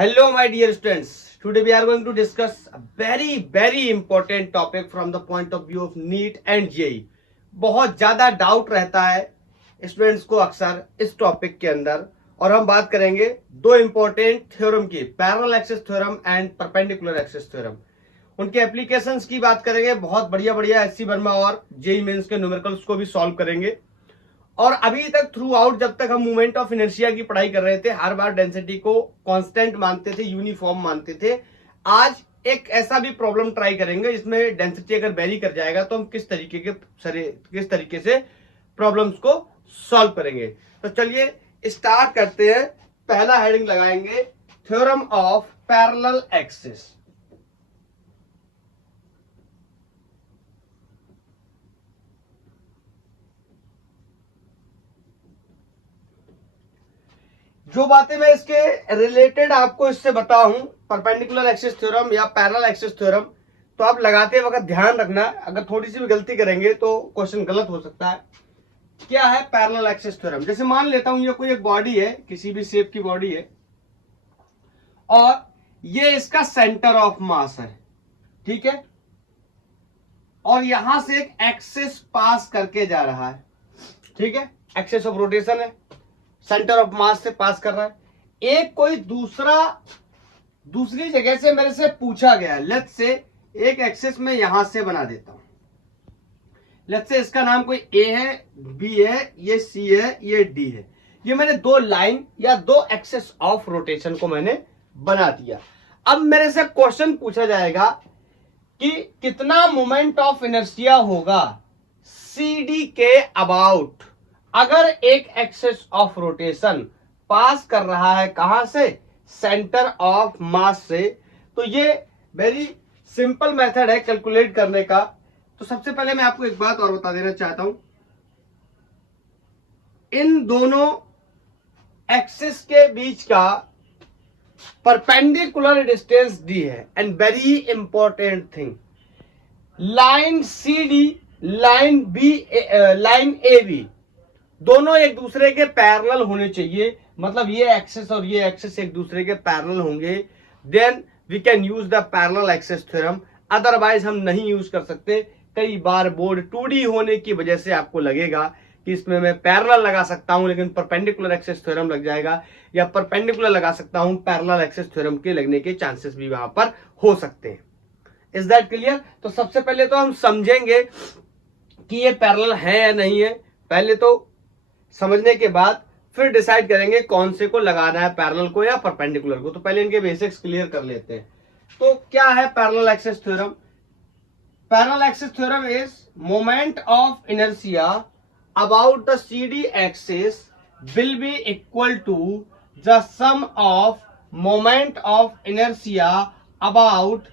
Hello, my dear students. Today we are going to discuss a very important topic from the point of view of NEET and JEE. बहुत ज्यादा doubt रहता है students को अक्सर इस topic के अंदर, और हम बात करेंगे दो इंपॉर्टेंट थ्योरम की, parallel axis theorem and perpendicular axis theorem. उनके एप्लीकेशंस की बात करेंगे, बहुत बढ़िया एससी वर्मा और जेई मेंस के न्यूमेरिकल्स को भी सॉल्व करेंगे। और अभी तक थ्रू आउट जब तक हम मूवमेंट ऑफ इनर्शिया की पढ़ाई कर रहे थे, हर बार डेंसिटी को कांस्टेंट मानते थे, यूनिफॉर्म मानते थे। आज एक ऐसा भी प्रॉब्लम ट्राई करेंगे जिसमें डेंसिटी अगर वेरी कर जाएगा तो हम किस तरीके से प्रॉब्लम्स को सॉल्व करेंगे। तो चलिए स्टार्ट करते हैं। पहला हेडिंग लगाएंगे थ्योरम ऑफ पैरेलल एक्सिस। जो बातें मैं इसके रिलेटेड आपको इससे बताऊं, परपेंडिकुलर एक्सिस थ्योरम या पैरेलल एक्सिस थ्योरम, तो आप लगाते वक्त ध्यान रखना, अगर थोड़ी सी भी गलती करेंगे तो क्वेश्चन गलत हो सकता है। क्या है पैरेलल एक्सिस थ्योरम? जैसे मान लेता हूं ये कोई एक बॉडी है, किसी भी शेप की बॉडी है, और ये इसका सेंटर ऑफ मास है, ठीक है, और यहां से एक एक्सिस पास करके जा रहा है, ठीक है, एक्सिस ऑफ रोटेशन है, सेंटर ऑफ मास से पास कर रहा है। एक कोई दूसरी जगह से मेरे से पूछा गया है, लेट्स से एक एक्सिस में यहां से बना देता हूं, लेट्स से इसका नाम कोई ए है, बी है, ये सी है, ये डी है। ये मैंने दो लाइन या दो एक्सिस ऑफ रोटेशन को मैंने बना दिया। अब मेरे से क्वेश्चन पूछा जाएगा कि कितना मोमेंट ऑफ इनर्शिया होगा सी डी के अबाउट अगर एक एक्सिस ऑफ रोटेशन पास कर रहा है, कहां से? सेंटर ऑफ मास से। तो ये वेरी सिंपल मेथड है कैलकुलेट करने का। तो सबसे पहले मैं आपको एक बात और बता देना चाहता हूं, इन दोनों एक्सिस के बीच का परपेंडिकुलर डिस्टेंस डी है, and very important thing, line C D, line B, line A B, दोनों एक दूसरे के पैरेलल होने चाहिए। मतलब ये एक्सिस और ये एक्सिस एक दूसरे के पैरेलल होंगे, then we can use the parallel axis theorem, otherwise हम नहीं यूज कर सकते। कई बार बोर्ड 2D होने की वजह से आपको लगेगा कि इसमें मैं पैरेलल लगा सकता हूं लेकिन परपेंडिकुलर एक्सिस थ्योरम लग जाएगा, या परपेंडिकुलर लगा सकता हूं, पैरेलल एक्सिस थ्योरम के लगने के चांसेस भी वहां पर हो सकते हैं। Is that clear? तो सबसे पहले तो हम समझेंगे कि ये पैरेलल है या नहीं है, पहले तो समझने के बाद फिर डिसाइड करेंगे कौन से को लगाना है, पैरेलल को या परपेंडिकुलर को। तो पहले इनके बेसिक्स क्लियर कर लेते हैं। तो क्या है parallel axis theorem? Parallel axis theorem is moment of inertia about the CD axis will be equal to the sum of moment of inertia about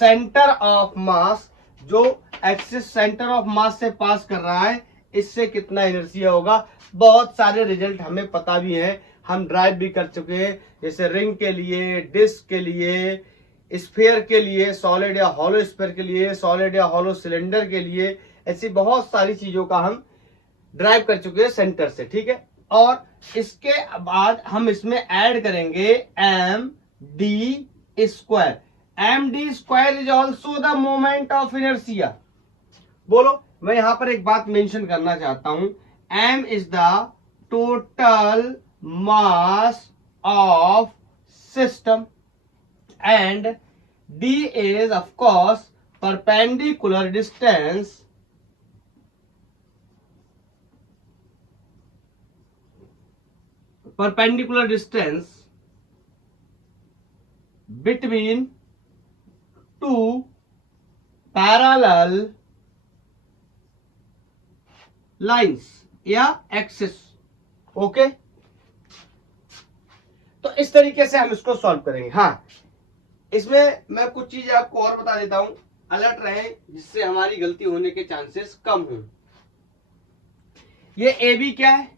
centre of mass. जो एक्सिस सेंटर ऑफ मास से पास कर रहा है, इससे कितना inertia होगा। बहुत सारे रिजल्ट हमें पता भी हैं, हम ड्राइव भी कर चुके हैं, जैसे रिंग के लिए, डिस्क के लिए, स्फीयर के लिए, सॉलिड या हॉलो स्फीयर के लिए, सॉलिड या हॉलो सिलेंडर के लिए, ऐसी बहुत सारी चीजों का हम ड्राइव कर चुके हैं सेंटर से, ठीक है। और इसके बाद हम इसमें ऐड करेंगे M D square. M D square is also the moment of inertia. बोलो, मैं यहां पर एक बात मेंशन करना चाहता हूं, m is the total mass of system and d is of course perpendicular distance between two parallel lines या एक्सिस। ओके, तो इस तरीके से हम इसको सॉल्व करेंगे। हाँ, इसमें मैं कुछ चीजें आपको और बता देता हूं, अलर्ट रहे जिससे हमारी गलती होने के चांसेस कम हो। ये ए बी क्या है?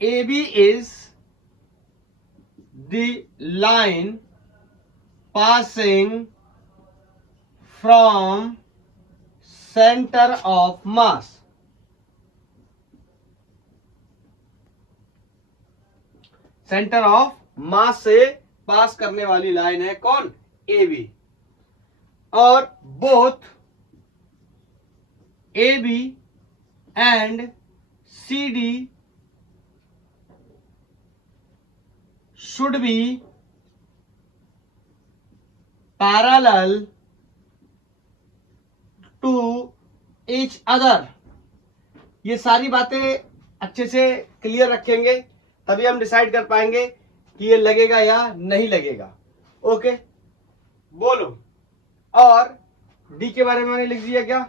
A B is the line passing from center of mass, center of mass से पास करने वाली लाइन है कौन, ए बी, और both A B and C D should be parallel to each other। ये सारी बातें अच्छे से क्लियर रखेंगे तभी हम डिसाइड कर पाएंगे कि ये लगेगा या नहीं लगेगा। ओके, बोलो। और डी के बारे में मैंने लिख दिया क्या,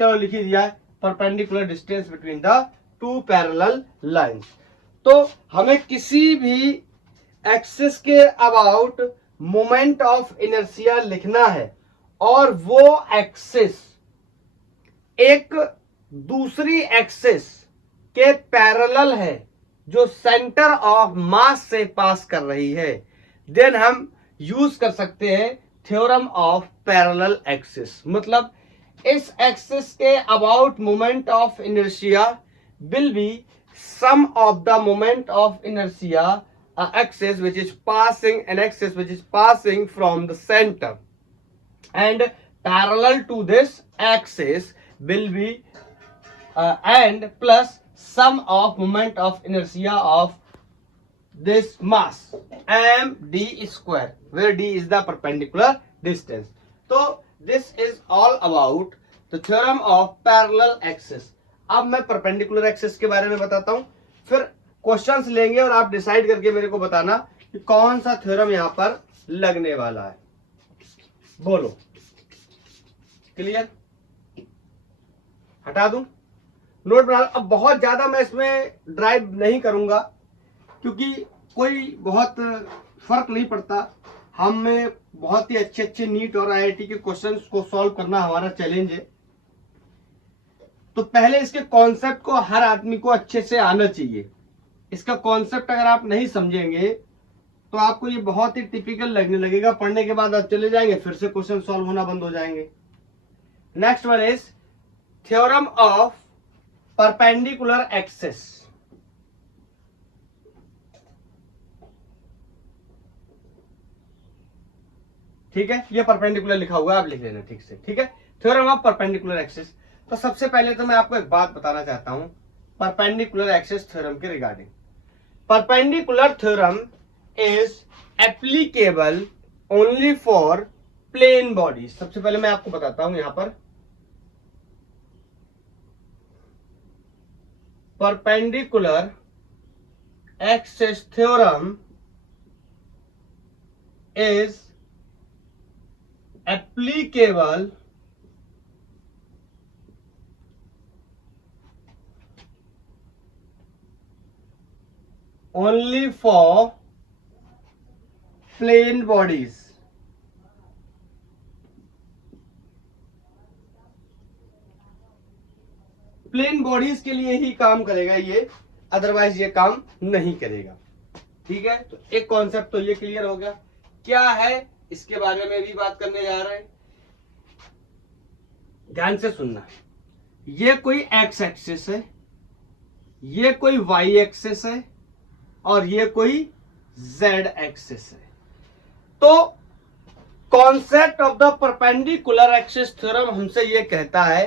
चलो लिख ही दिया है, perpendicular distance between the two parallel lines. तो हमें किसी भी एक्सिस के अबाउट मोमेंट ऑफ इनर्शिया लिखना है और वो एक्सिस एक दूसरी एक्सिस के पैरेलल है जो सेंटर ऑफ मास से पास कर रही है, देन हम यूज कर सकते हैं थ्योरम ऑफ पैरेलल एक्सिस। मतलब इस एक्सिस के about moment of inertia will be sum of the moment of inertia axis which is passing from the center, and parallel to this axis will be and plus sum of moment of inertia of this mass md square, where d is the perpendicular distance. So this is all about the theorem of parallel axis। अब मैं perpendicular axis के बारे में बताता हूं, फिर questions लेंगे और आप डिसाइड करके मेरे को बताना कि कौन सा थ्योरम यहां पर लगने वाला है। बोलो, क्लियर? हटा दूं, नोट बना। अब बहुत ज्यादा मैं इसमें ड्राइव नहीं करूंगा क्योंकि कोई बहुत फर्क नहीं पड़ता। हम में बहुत ही अच्छे अच्छे नीट और आईआईटी के क्वेश्चंस को सॉल्व करना हमारा चैलेंज है। तो पहले इसके कॉन्सेप्ट को हर आदमी को अच्छे से आना चाहिए। इसका कॉन्सेप्ट अगर आप नहीं समझेंगे तो आपको ये बहुत ही टिपिकल लगने लगेगा, पढ़ने के बाद आप चले जाएंगे फिर से क्वेश्चन सॉल्व होना बंद हो जाएंगे। Next one is theorem of perpendicular axis. ठीक है, ये परपेंडिकुलर लिखा हुआ है, आप लिख लेना ठीक से। ठीक है, थ्योरम ऑफ परपेंडिकुलर एक्सिस। तो सबसे पहले तो मैं आपको एक बात बताना चाहता हूं परपेंडिकुलर एक्सिस थ्योरम के regarding. Perpendicular theorem is applicable only for plane body. सबसे पहले मैं आपको बताता हूं यहां पर perpendicular axis theorem is applicable only for plane bodies। Plane bodies के लिए ही काम करेगा ये, अदरवाइज ये काम नहीं करेगा। ठीक है, तो एक कॉन्सेप्ट तो ये क्लियर हो गया। क्या है इसके बारे में भी बात करने जा रहे हैं, ध्यान से सुनना। ये कोई एक्स एक्सिस है, ये कोई वाई एक्सिस है और ये कोई जेड एक्सिस है। तो concept of the perpendicular axis theorem हमसे ये कहता है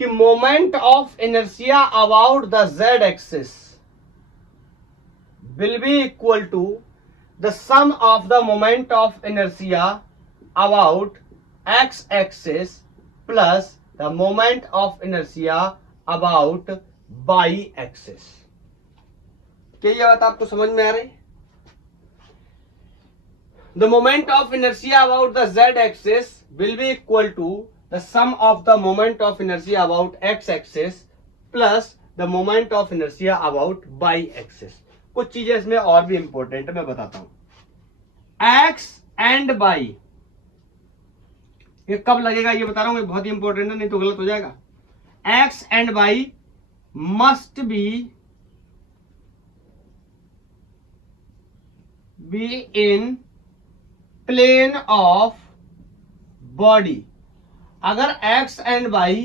कि moment of inertia about the Z axis will be equal to the sum of the moment of inertia about X axis plus the moment of inertia about Y axis. क्या ये बात आपको समझ में आ रही? The moment of inertia about the Z axis will be equal to the sum of the moment of inertia about X axis plus the moment of inertia about Y axis. कुछ चीजें इसमें और भी इंपॉर्टेंट है, मैं बताता हूं। X and Y ये कब लगेगा ये बता रहा हूं, ये बहुत ही इंपॉर्टेंट है, नहीं तो गलत हो जाएगा। X and Y must be in plane of body. अगर एक्स एंड वाई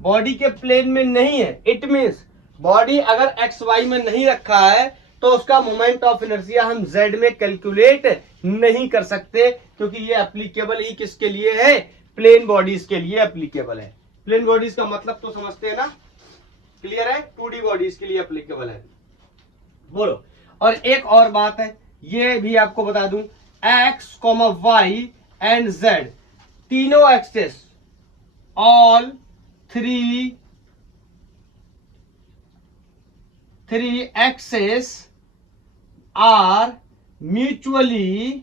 बॉडी के प्लेन में नहीं है, इट मीन्स बॉडी अगर एक्स वाई में नहीं रखा है तो उसका मोमेंट ऑफ इनर्शिया हम z में कैलकुलेट नहीं कर सकते, क्योंकि ये एप्लीकेबल ही किसके लिए है, प्लेन बॉडीज के लिए एप्लीकेबल है। प्लेन बॉडीज का मतलब तो समझते हैं ना, क्लियर है, 2D बॉडीज के लिए एप्लीकेबल है। बोलो। और एक और बात है, ये भी आपको बता दूं, x, y एंड z तीनों axes, all three axes are mutually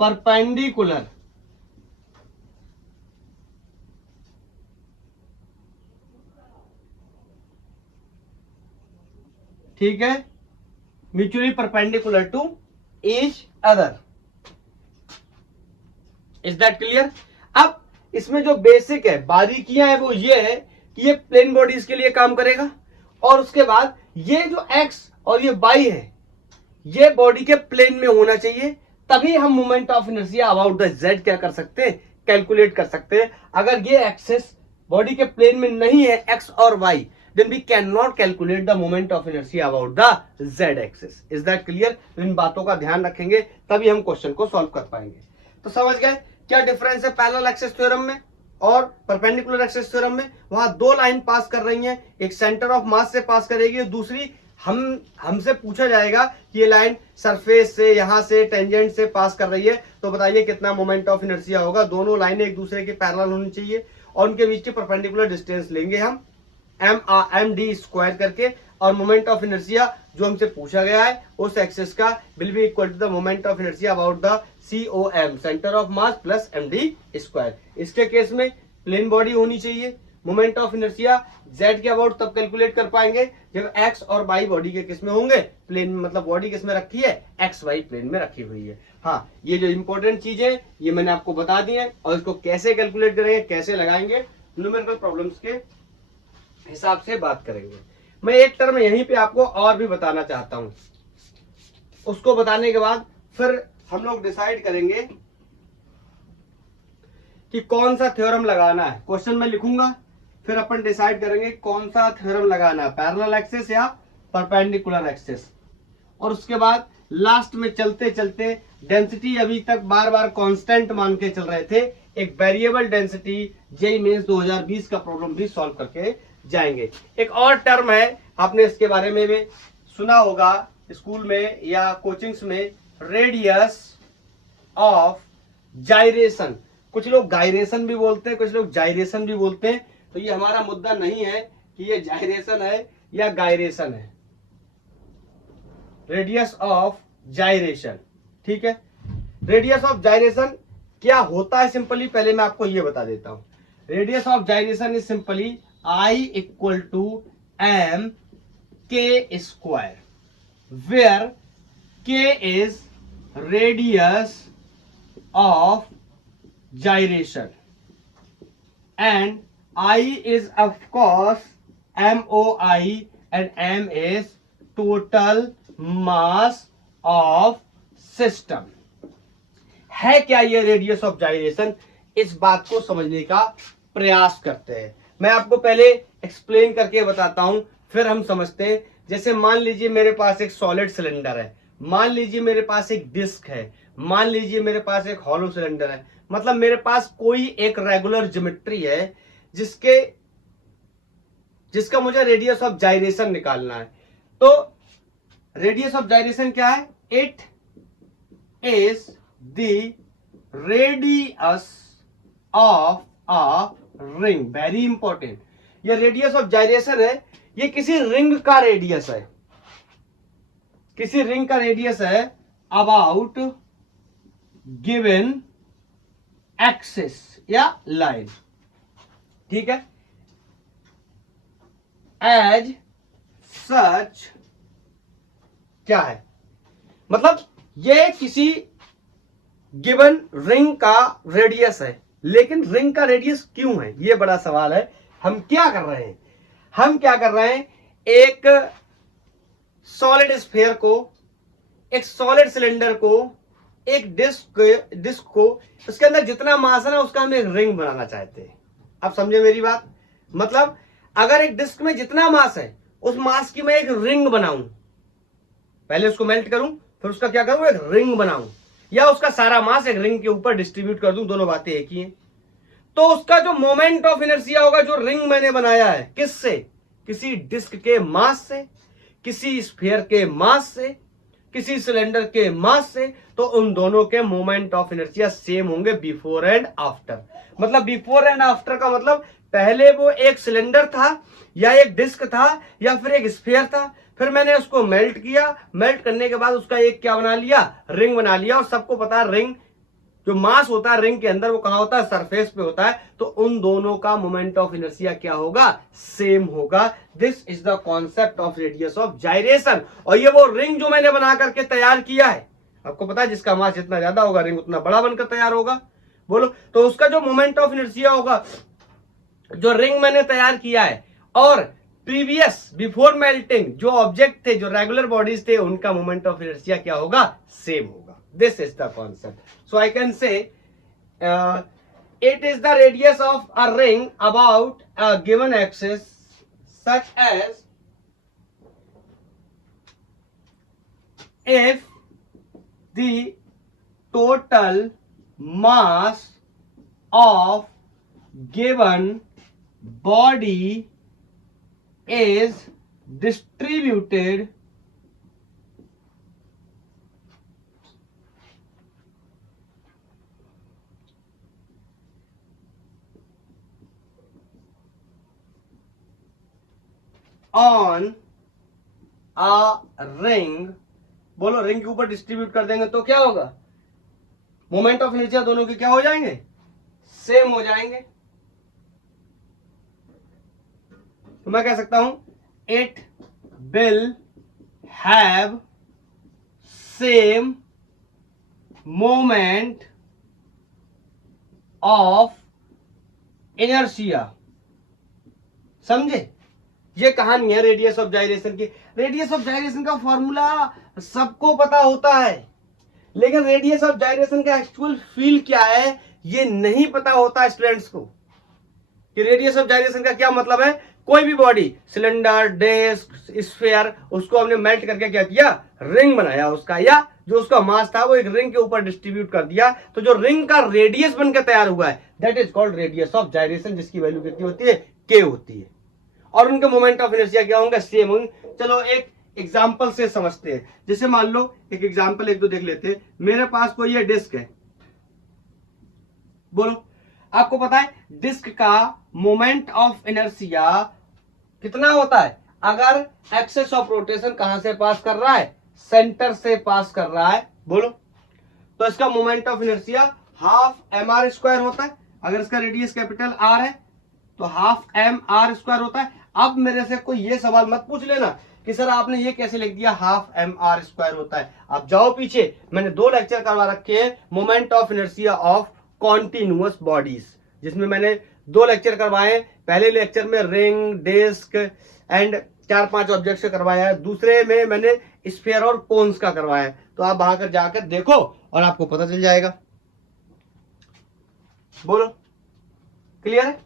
perpendicular. ठीक है, mutually perpendicular to each other. Is that clear? अब इसमें जो बेसिक है, बारीकियां है, वो ये है कि ये प्लेन बॉडीज के लिए काम करेगा, और उसके बाद ये जो x और ये y है, ये बॉडी के प्लेन में होना चाहिए, तभी हम moment of inertia about the z क्या कर सकते हैं, कैलकुलेट कर सकते हैं। अगर ये एक्सेस बॉडी के प्लेन में नहीं है, x और y, then we cannot calculate the moment of inertia about the z axis. Is that clear? तो इन बातों का ध्यान रखेंगे तभी हम क्वेश्चन को सॉल्व कर पाएंगे। तो समझ गए क्या डिफरेंस है पैरेलल एक्सिस थ्योरम में और परपेंडिकुलर एक्सिस थ्योरम में? वहां दो लाइन पास कर रही हैं, एक सेंटर ऑफ मास से पास करेगी, दूसरी हमसे पूछा जाएगा कि ये लाइन सरफेस से, यहां से, टेंजेंट से पास कर रही है, तो बताइए कितना मोमेंट ऑफ इनर्शिया होगा। दोनों लाइनें एक दूसरे के पैरेलल होनी चाहिए और उनके बीच की परपेंडिकुलर डिस्टेंस लेंगे हम md स्क्वायर करके, और मोमेंट ऑफ इनर्शिया जो हमसे पूछा गया है उस एक्सिस का will be equal to the moment of inertia about the COM, centre of mass, plus md square. इसके केस में प्लेन बॉडी होनी चाहिए, मोमेंट ऑफ इनर्शिया z के अबाउट तब कैलकुलेट कर पाएंगे जब x और y बॉडी के किस में होंगे, प्लेन, मतलब बॉडी किस में रखी है, XY प्लेन में रखी हुई है। हाँ, ये जो इंपॉर्टेंट चीजें ये मैंने आपको बता दी है, और इसको कैसे कैलकुलेट करेंगे, कैसे लगाएंगे, न्यूमेरिकल प्रॉब्लम्स के हिसाब से बात करेंगे। मैं एक टर्म यहीं पे आपको और भी बताना चाहता हूं, उसको बताने के बाद फिर हम लोग डिसाइड करेंगे कि कौन सा थ्योरम लगाना है। क्वेश्चन में लिखूंगा, फिर अपन डिसाइड करेंगे कौन सा थ्योरम लगाना है, पैरेलल एक्सिस या परपेंडिकुलर एक्सिस। और उसके बाद लास्ट में चलते चलते डेंसिटी अभी तक बार बार कांस्टेंट मान के चल रहे थे, एक वेरिएबल डेंसिटी जेईई मेंस 2020 का प्रॉब्लम भी सॉल्व करके जाएंगे। एक और टर्म है, आपने इसके बारे में भी सुना होगा स्कूल में या कोचिंग्स में, रेडियस ऑफ जाइरेशन। कुछ लोग गायरेशन भी बोलते हैं, कुछ लोग जाइरेशन भी बोलते हैं। तो ये हमारा मुद्दा नहीं है कि ये जाइरेशन है या गायरेशन है, रेडियस ऑफ जाइरेशन। ठीक है, रेडियस ऑफ जाइरेशन क्या होता है सिंपली पहले मैं आपको ये बता देता हूं। Radius of gyration is simply I equal to m k square, where k is radius of gyration and I is of course MOI and M is total mass of system। है क्या ये रेडियस ऑफ जाइरेशन? इस बात को समझने का प्रयास करते हैं। मैं आपको पहले एक्सप्लेन करके बताता हूं, फिर हम समझते हैं। जैसे मान लीजिए मेरे पास एक सॉलिड सिलेंडर है, मान लीजिए मेरे पास एक डिस्क है, मान लीजिए मेरे पास एक हॉलो सिलेंडर है, मतलब मेरे पास कोई एक रेगुलर ज्योमेट्री है जिसका मुझे रेडियस ऑफ जाइरेशन निकालना है। तो रेडियस ऑफ जाइरेशन क्या है? It is the radius of a ring. Very important, ये रेडियस ऑफ जाइरेशन है, ये किसी रिंग का रेडियस है, किसी रिंग का रेडियस है अबाउट गिवन एक्सिस या लाइन। ठीक है, एज सच क्या है, मतलब ये किसी गिवन रिंग का रेडियस है। लेकिन रिंग का रेडियस क्यों है, ये बड़ा सवाल है। हम क्या कर रहे हैं, एक सॉलिड स्फीयर को, एक सॉलिड सिलेंडर को, एक डिस्क को, उसके अंदर जितना मास है ना उसका हम एक रिंग बनाना चाहते हैं। आप समझे मेरी बात? मतलब अगर एक डिस्क में जितना मास है उस मास की मैं एक रिंग बनाऊं, पहले उसको मेल्ट करूं, फिर उसका क्या करूं, एक रिंग बनाऊं, या उसका सारा मास एक रिंग के ऊपर डिस्ट्रीब्यूट कर दूं, दोनों बातें एक ही हैं। तो उसका जो मोमेंट ऑफ इनर्शिया होगा, जो रिंग मैंने बनाया है, किससे, किसी डिस्क के मास से, किसी स्फीयर के मास से, किसी सिलेंडर के मास से, तो उन दोनों के मोमेंट ऑफ इनर्शिया सेम होंगे बिफोर एंड आफ्टर। मतलब बिफोर एंड आफ्टर का मतलब पहले वो एक सिलेंडर था या एक डिस्क था या फिर एक स्फीयर था, फिर मैंने उसको मेल्ट किया, मेल्ट करने के बाद उसका एक क्या बना लिया, रिंग बना लिया। और सबको पता है रिंग जो मास होता है रिंग के अंदर वो कहां होता है, सरफेस पे होता है। तो उन दोनों का मोमेंट ऑफ इनर्शिया क्या होगा, सेम होगा। This is the concept of radius of gyration. और ये वो रिंग जो मैंने बना करके तैयार किया है, आपको पता है जिसका मास जितना ज्यादा होगा रिंग उतना बड़ा बनकर तैयार होगा। बोलो, तो उसका जो मोमेंट ऑफ इनर्शिया होगा, जो रिंग मैंने तैयार किया है, और प्रीवियस बिफोर मेल्टिंग जो ऑब्जेक्ट थे, जो रेगुलर बॉडीज थे, उनका मोमेंट ऑफ इनर्शिया क्या होगा, सेम होगा। This is the concept. So I can say it is the radius of a ring about a given axis, such as if the total mass of given body is distributed on a ring, बोलो ring के ऊपर distribute कर देंगे तो क्या होगा, moment of inertia दोनों के क्या हो जाएंगे, सेम हो जाएंगे। तो मैं कह सकता हूं it will have same moment of inertia. समझे, ये कहानी है रेडियस ऑफ जाइरेशन की। रेडियस ऑफ जाइरेशन का फॉर्मूला सबको पता होता है, लेकिन रेडियस ऑफ जाइरेशन का एक्चुअल फील क्या है ये नहीं पता होता स्टूडेंट्स को, कि रेडियस ऑफ जाइरेशन का क्या मतलब है। कोई भी बॉडी, सिलेंडर, डिस्क, स्फीयर, उसको हमने मेल्ट करके क्या किया, रिंग बनाया उसका, या जो उसका मास था वो एक रिंग के ऊपर डिस्ट्रीब्यूट कर दिया, तो जो रिंग का रेडियस बनकर तैयार हुआ है that is called radius of gyration, जिसकी वैल्यू कितनी होती है, के होती है। और उनके मोमेंट ऑफ इनर्शिया क्या होंगे, सेम होंगे। चलो एक एग्जांपल से समझते हैं। जैसे मान लो एक एग्जांपल एक दो देख लेते हैं। मेरे पास कोई ये डिस्क है, बोलो, आपको पता है डिस्क का मोमेंट ऑफ इनर्शिया कितना होता है, अगर एक्सेस ऑफ रोटेशन कहां से पास कर रहा है, सेंटर से पास कर रहा है, बोलो, तो इसका moment of inertia half M R square होता है। अगर इसका रेडियस कैपिटल आर है तो हाफ एम आर स्क्वायर होता है। अब मेरे से कोई ये सवाल मत पूछ लेना कि सर आपने ये कैसे लिख दिया हाफ एम आर स्क्वायर होता है। आप जाओ पीछे, मैंने 2 लेक्चर करवा रखे हैं moment of inertia of continuous bodies, जिसमें मैंने 2 लेक्चर करवाए। पहले लेक्चर में रिंग, डिस्क एंड 4-5 ऑब्जेक्ट से करवाया है, दूसरे में मैंने स्फीयर और कोन्स का करवाया है। तो आप वहां कर जाकर देखो और आपको पता चल जाएगा। बोलो, क्लियर है।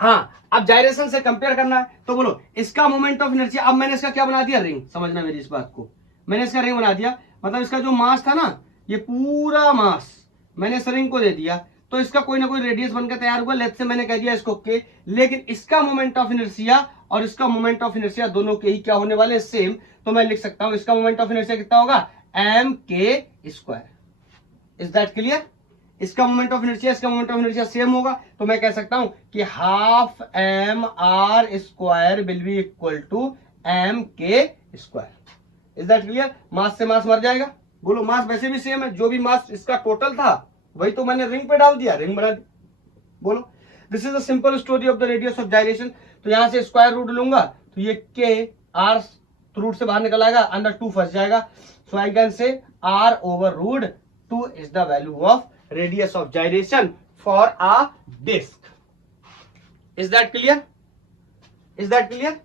हाँ, अब जाइरेशन से कंपेयर करना है तो बोलो इसका मोमेंट ऑफ इनर्शिया, अब मैंने इसका क्या बना दिया, रिंग। समझना मेरी इस बात को, मैंने इसका रिंग बना दिया, मतलब इसका जो मास था ना, ये पूरा मास मैंने इस रिंग को दे दिया, तो इसका कोई ना कोई रेडियस बनकर तैयार हुआ। लेट्स से मैंने कह दिया इसको के, लेकिन इसका मोमेंट ऑफ इनर्शिया और इसका मोमेंट ऑफ इनर्शिया दोनों के ही क्या होने वाले, सेम। तो मैं लिख सकता हूं इसका मोमेंट ऑफ इनर्शिया कितना होगा, एम के स्क्वायर। Is that clear. इसका मोमेंट ऑफ इनर्शिया, इसका मोमेंट ऑफ इनर्शिया सेम होगा, तो मैं कह सकता हूं कि half M R square will be equal to M के square. Is that clear. Mass से मास मर जाएगा। बोलो, मास वैसे भी सेम है, जो भी मास इसका टोटल था वही तो मैंने रिंग पे डाल दिया, रिंग बना दी। बोलो, this is a simple story of the radius of gyration. तो यहां से स्क्वायर रूट लूंगा तो ये के आर रूट से बाहर निकल आएगा, अंडर 2 फंस जाएगा। So I can say R over root 2 is the value of radius of gyration for a disk. Is that clear. Is that clear.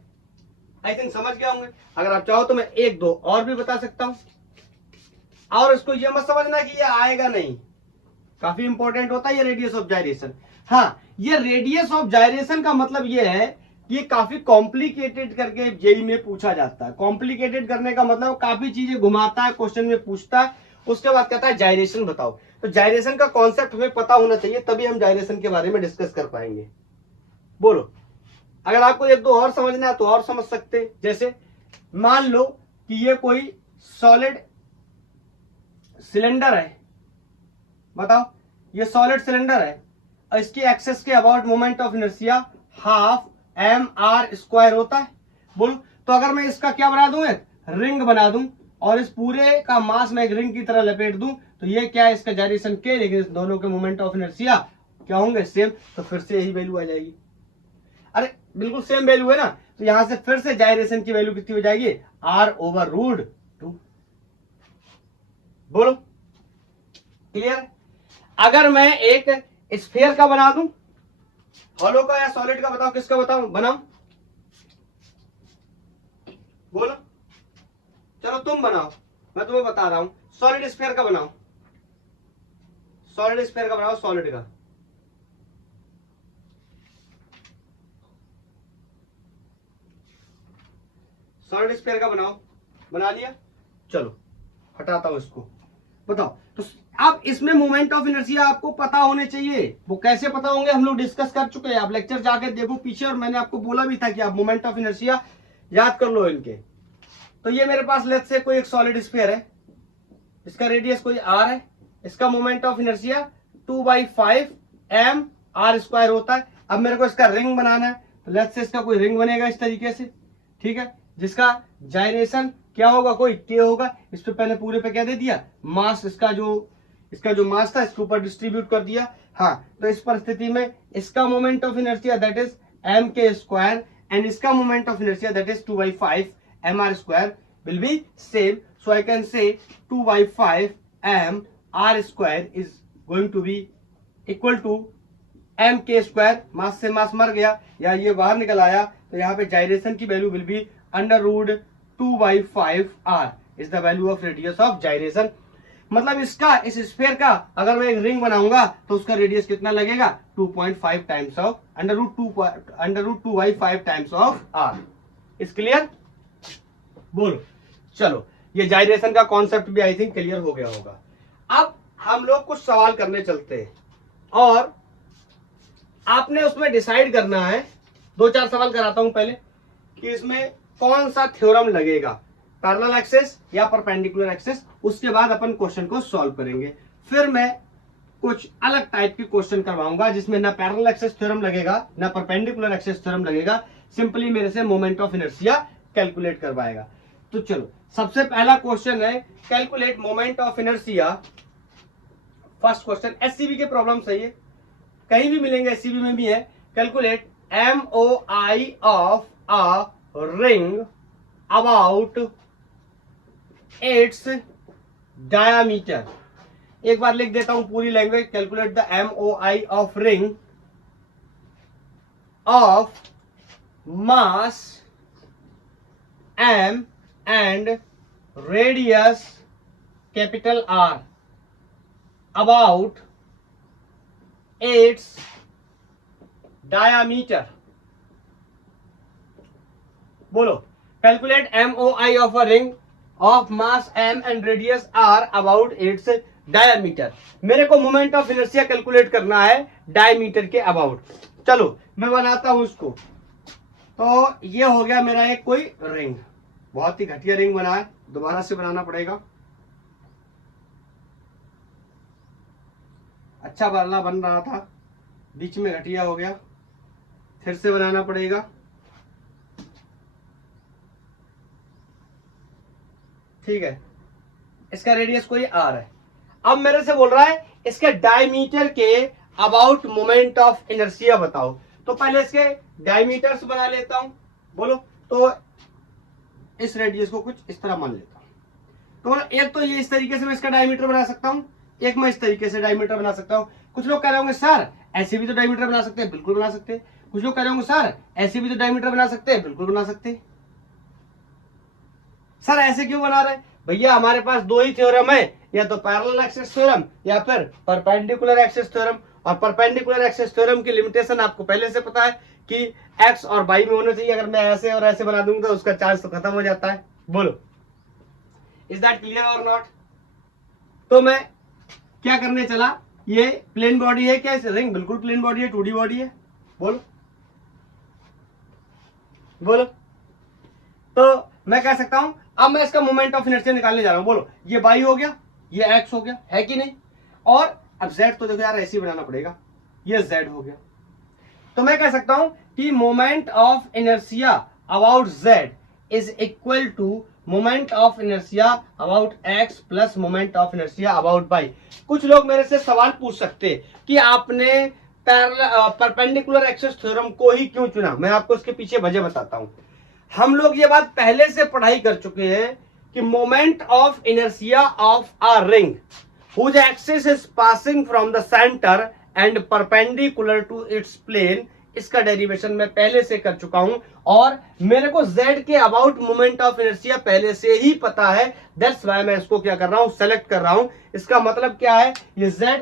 I think समझ गए होंगे। अगर आप चाहो तो मैं 1-2 और भी बता सकता हूं। और इसको ये मत समझना कि ये आएगा नहीं, काफी इंपॉर्टेंट होता है ये रेडियस ऑफ जाइरेशन। हाँ, ये रेडियस ऑफ जाइरेशन का मतलब ये है ये काफी कॉम्प्लिकेटेड करके जेई में पूछा जाता है। कॉम्प्लिकेटेड करने का मतलब काफी चीजें घुमाता है, क्वेश्चन में पूछता है, उसके बाद कहता है जायरेशन बताओ। तो जायरेशन का कॉन्सेप्ट हमें पता होना चाहिए, तभी हम जायरेशन के बारे में डिस्कस कर पाएंगे। बोलो, अगर आपको एक दो और समझना है तो और समझ सकते हैं। जैसे मान लो कि ये कोई सॉलिड सिलेंडर है, बताओ ये सॉलिड सिलेंडर है और इसकी एक्सेस के about moment of inertia half M R square होता है। बोलो, तो अगर मैं इसका क्या बना दूं, एक रिंग बना दूं और इस पूरे का मास में एक रिंग की तरह लपेट दूं, तो ये क्या है, इसका जायरेशन के, लेकिन इस दोनों के मोमेंट ऑफ इनर्शिया क्या होंगे, सेम। तो फिर से यही वैल्यू आ जाएगी। अरे बिल्कुल सेम वैल्यू है ना, तो यहां से फिर से जायरेशन की वैल्यू कितनी हो जाएगी, आर ओवर रूट 2। बोलो क्लियर। अगर मैं एक स्फीयर का बना दूं, हॉलो का या सॉलिड का, बताओ किसका बताओ, बनाओ, बोलो, चलो तुम बनाओ, मैं तुम्हें बता रहा हूं। सॉलिड स्फीयर का बनाओ, सॉलिड स्फीयर का बनाओ, सॉलिड का। सॉलिड स्फीयर का बनाओ, बना लिया, चलो हटाता हूं इसको। बताओ, तो अब इसमें मोमेंट ऑफ इनर्शिया आपको पता होने चाहिए। वो कैसे पता होंगे हम लोग डिस्कस कर चुके हैं, आप लेक्चर जाके देखो पीछे, और मैंने आपको बोला भी था कि आप मोमेंट ऑफ इनर्शिया याद कर लो इनके। तो ये मेरे पास लेट्स से कोई एक सॉलिड स्फीयर है, इसका रेडियस कोई आर है, इसका moment of inertia 2/5 M are square होता है। अब मेरे को इसका रिंग बनाना है, तो लेट्स से इसका कोई रिंग बनेगा इस तरीके से, ठीक है, जिसका जायरेशन क्या होगा, कोई के होगा। इस पे पहले पूरे पे क्या दे दिया, मास, इसका जो मास था इसके ऊपर डिस्ट्रीब्यूट कर दिया। हाँ, तो इस परिस्थिति में इसका moment of inertia that is M के स्क्वायर एंड इसका moment of inertia that is 2/5 M are square will be same. So I can say 2/5 M are square is going to be equal to M के square. Mass से mass मर गया या ये बाहर निकल आया, तो यहाँ पे जायरेशन की value will be under root 2/5 r is the value of radius of gyration. मतलब इसका, इस स्फीयर का अगर मैं एक रिंग बनाऊंगा तो उसका रेडियस कितना लगेगा, 2.5 times of under root 2/5 times of r। Is clear. बोलो, चलो ये जायरेशन का कॉन्सेप्ट भी आई थिंक क्लियर हो गया होगा। अब हम लोग कुछ सवाल करने चलते हैं और आपने उसमें डिसाइड करना है, 2-4 सवाल कराता हूं पहले, कि इसमें कौन सा थ्योरम लगेगा, पैरेलल एक्सिस या परपेंडिकुलर एक्सिस। उसके बाद अपन क्वेश्चन को सॉल्व करेंगे। फिर मैं कुछ अलग टाइप के क्वेश्चन करवाऊंगा जिसमें ना पैरेलल एक्सिस थ्योरम लगेगा ना परपेंडिकुलर एक्सिस थ्योरम लगेगा, सिंपली मेरे से मोमेंट ऑफ इनर्शिया कैलकुलेट करवाएगा। तो चलो, सबसे पहला क्वेश्चन है calculate moment of inertia. First question SCB के प्रॉब्लम सही है, कहीं भी मिलेंगे, एससीबी में भी है। Calculate MOI of a ring about it's diameter. एक बार लिख देता हूं पूरी language. Calculate the MOI of ring of mass M and radius capital R about its diameter। बोलो, calculate MOI of a ring of mass M and radius R about its diameter। मेरे को moment of inertia calculate करना है diameter के about. चलो मैं बनाता हूं उसको। तो ये हो गया मेरा एक कोई रिंग, बहुत ही घटिया रिंग बना है, दोबारा से बनाना पड़ेगा। अच्छा वाला बन रहा था, बीच में घटिया हो गया, फिर से बनाना पड़ेगा। ठीक है, इसका रेडियस कोई आर है। अब मेरे से बोल रहा है इसके डायमीटर के अबाउट मोमेंट ऑफ इनर्शिया बताओ। तो पहले इसके डायमीटर्स बना लेता हूं। बोलो, तो इस रेडियस को कुछ इस तरह मान लेता हूं। तो एक तो ये इस तरीके से मैं इसका डायमीटर बना सकता हूं, एक मैं इस तरीके से डायमीटर बना सकता हूं। कुछ लोग कह रहे होंगे सर ऐसे भी तो डायमीटर बना सकते हैं, बिल्कुल बना सकते हैं। कुछ लोग कह रहे होंगे सर ऐसे भी तो डायमीटर बना सकते हैं, बिल्कुल बना सकते हैं। सर ऐसे क्यों बना रहे हैं? भैया हमारे पास दो ही थ्योरम है, या तो पैरेलल एक्सिस थ्योरम या फिर परपेंडिकुलर एक्सिस थ्योरम। और परपेंडिकुलर एक्सिस थ्योरम की लिमिटेशन आपको पहले से पता है कि एक्स और वाई में होना चाहिए। अगर मैं ऐसे और ऐसे बना दूंगा तो उसका चार्ज तो खत्म हो जाता है। बोलो, इज दैट क्लियर और नॉट? तो मैं क्या करने चला, ये प्लेन बॉडी है क्या? रिंग बिल्कुल प्लेन बॉडी है, 2D बॉडी है। बोलो बोलो। तो मैं कह सकता हूं, अब मैं इसका मोमेंट ऑफ इनर्शिया निकालने जा रहा हूं। बोलो, ये वाई हो गया, ये एक्स हो गया, है कि नहीं? और अब जेड तो देखो यार ऐसे ही बनाना पड़ेगा, ये जेड हो गया। तो मैं कह सकता हूं कि moment of inertia about Z is equal to moment of inertia about X plus moment of inertia about Y. कुछ लोग मेरे से सवाल पूछ सकते हैं कि आपने परपेंडिकुलर एक्सिस थ्योरम को ही क्यों चुना। मैं आपको इसके पीछे वजह बताता हूं। हम लोग ये बात पहले से पढ़ाई कर चुके हैं कि moment of inertia of a ring whose axis is passing from the center and perpendicular to its plane, इसका डेरिवेशन मैं पहले से कर चुका हूं और मेरे को z के अबाउट मोमेंट ऑफ इनर्शिया पहले से ही पता है। दैट्स व्हाई मैं इसको क्या कर रहा हूं, सेलेक्ट कर रहा हूं। इसका मतलब क्या है, ये z,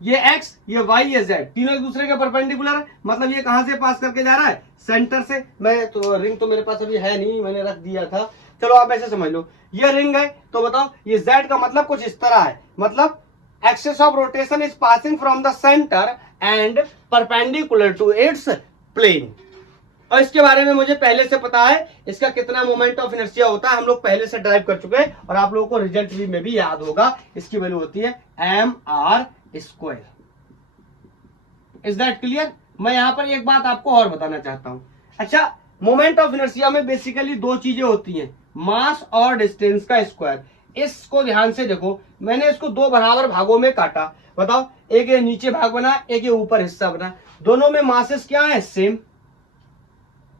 ये x, ये y, ये z तीनों एक दूसरे के परपेंडिकुलर है। मतलब ये कहां से पास करके जा रहा है, सेंटर से। मैं तो रिंग तो मेरे पास अभी है नहीं, मैंने रख दिया था। चलो आप ऐसे समझ लो, ये रिंग है तो बताओ ये z का मतलब कुछ इस तरह है। मतलब axis of rotation is passing from the centre and perpendicular to its plane. और इसके बारे में मुझे पहले से पता है, इसका कितना मोमेंट ऑफ इनर्शिया होता है हम लोग पहले से ड्राइव कर चुके हैं और आप लोगों को रिजल्ट भी में भी याद होगा। इसकी वैल्यू होती है mr square. Is that clear? मैं यहां पर एक बात आपको और बताना चाहता हूं। अच्छा, मोमेंट ऑफ इनर्शिया में बेसिकली दो चीजें होती हैं, मास और डिस्टेंस का स्क्वायर। इसको ध्यान से देखो, मैंने इसको दो बराबर भागों में काटा। बताओ, एक ये नीचे भाग बना, एक ये ऊपर हिस्सा बना। दोनों में मासेस क्या है, सेम।